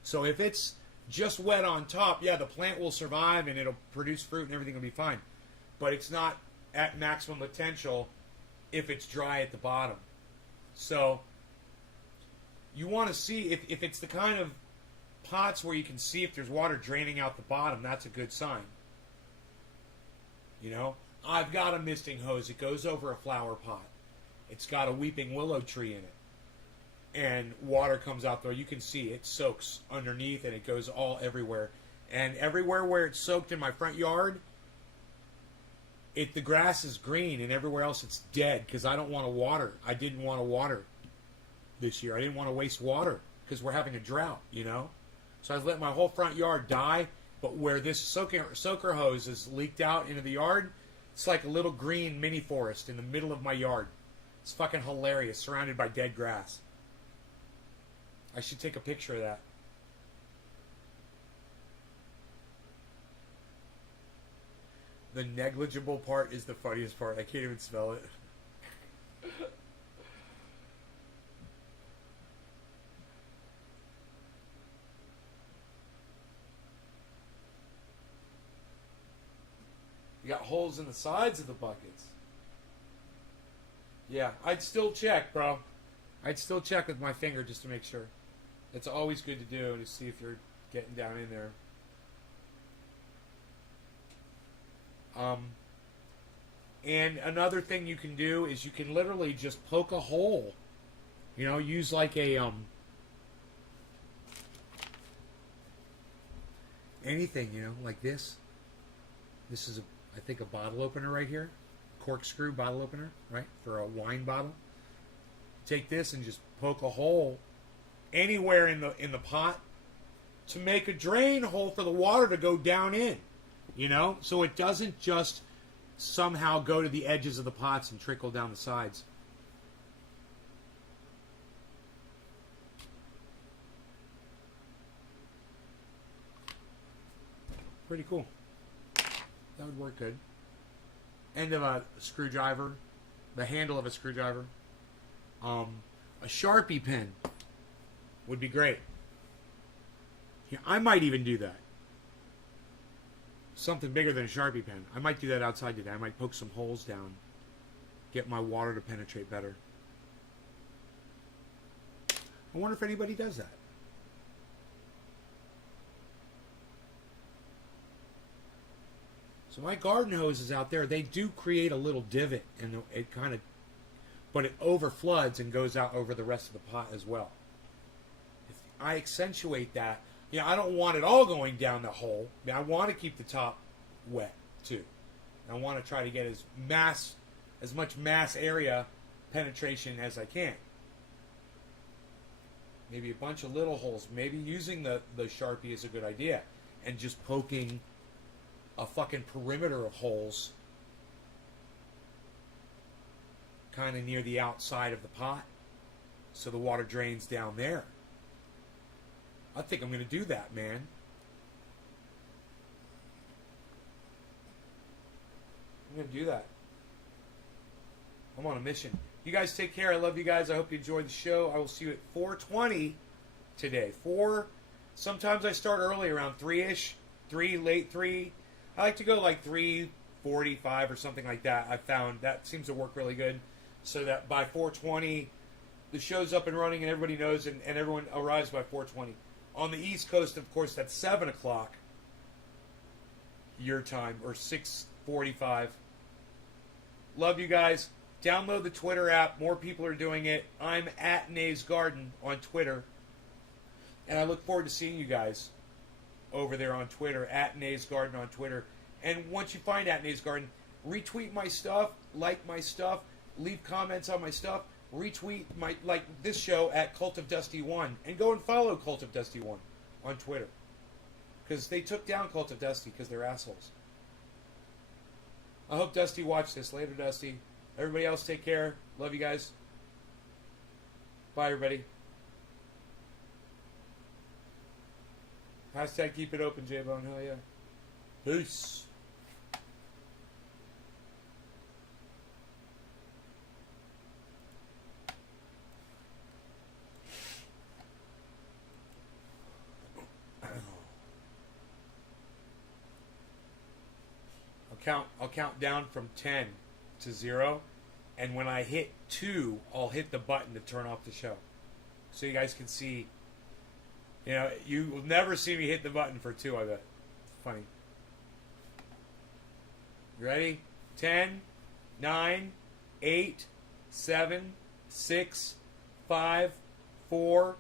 So if it's just wet on top, yeah, the plant will survive and it'll produce fruit and everything will be fine. But it's not at maximum potential if it's dry at the bottom. So you want to see if it's the kind of pots where you can see if there's water draining out the bottom. That's a good sign. I've got a misting hose. It goes over a flower pot. It's got a weeping willow tree in it. And water comes out there. You can see it soaks underneath and it goes all everywhere. And everywhere where it's soaked in my front yard, the grass is green, and everywhere else it's dead because I don't want to water. I didn't want to water this year. I didn't want to waste water because we're having a drought, So I was letting my whole front yard die. But where this soaker hose is leaked out into the yard, it's like a little green mini forest in the middle of my yard. It's fucking hilarious, surrounded by dead grass. I should take a picture of that. The negligible part is the funniest part. I can't even spell it. You got holes in the sides of the buckets. Yeah, I'd still check, bro. I'd still check with my finger just to make sure. It's always good to do, to see if you're getting down in there. And another thing you can do is you can literally just poke a hole. Use like a anything, like this. This is I think a bottle opener right here. Corkscrew bottle opener, right? For a wine bottle. Take this and just poke a hole anywhere in the pot to make a drain hole for the water to go down in. So it doesn't just somehow go to the edges of the pots and trickle down the sides. Pretty cool. That would work good. End of a screwdriver, the handle of a screwdriver. A Sharpie pen would be great. Yeah, I might even do that. Something bigger than a Sharpie pen. I might do that outside today. I might poke some holes down, get my water to penetrate better. I wonder if anybody does that. So my garden hoses out there, they do create a little divot, and but it overfloods and goes out over the rest of the pot as well. If I accentuate that, I don't want it all going down the hole. I want to keep the top wet too. I want to try to get as much mass area penetration as I can. Maybe a bunch of little holes. Maybe using the Sharpie is a good idea. And just poking a fucking perimeter of holes kind of near the outside of the pot so the water drains down there. I think I'm going to do that, man. I'm going to do that. I'm on a mission. You guys take care. I love you guys. I hope you enjoyed the show. I will see you at 4:20 today. Sometimes I start early, around 3-ish. 3, late 3. I like to go like 3:45 or something like that. I found that seems to work really good. So that by 4:20, the show's up and running and everybody knows and everyone arrives by 4:20. On the East Coast, of course, that's 7 o'clock your time, or 6:45. Love you guys. Download the Twitter app. More people are doing it. I'm at Nays Garden on Twitter. And I look forward to seeing you guys over there on Twitter, at Nays Garden on Twitter. And once you find at Nays Garden, retweet my stuff, like my stuff, leave comments on my stuff, retweet my like this show at Cult of Dusty 1, and go and follow Cult of Dusty 1 on Twitter. Because they took down Cult of Dusty because they're assholes. I hope Dusty watched this. Later, Dusty. Everybody else, take care. Love you guys. Bye, everybody. Hashtag keep it open, J-Bone. Hell yeah. Peace. I'll count down from 10 to 0, and when I hit 2, I'll hit the button to turn off the show, so you guys can see. You know, you will never see me hit the button for 2. I bet. Funny. You ready? 10, 9, 8, 7, 6, 5, 4,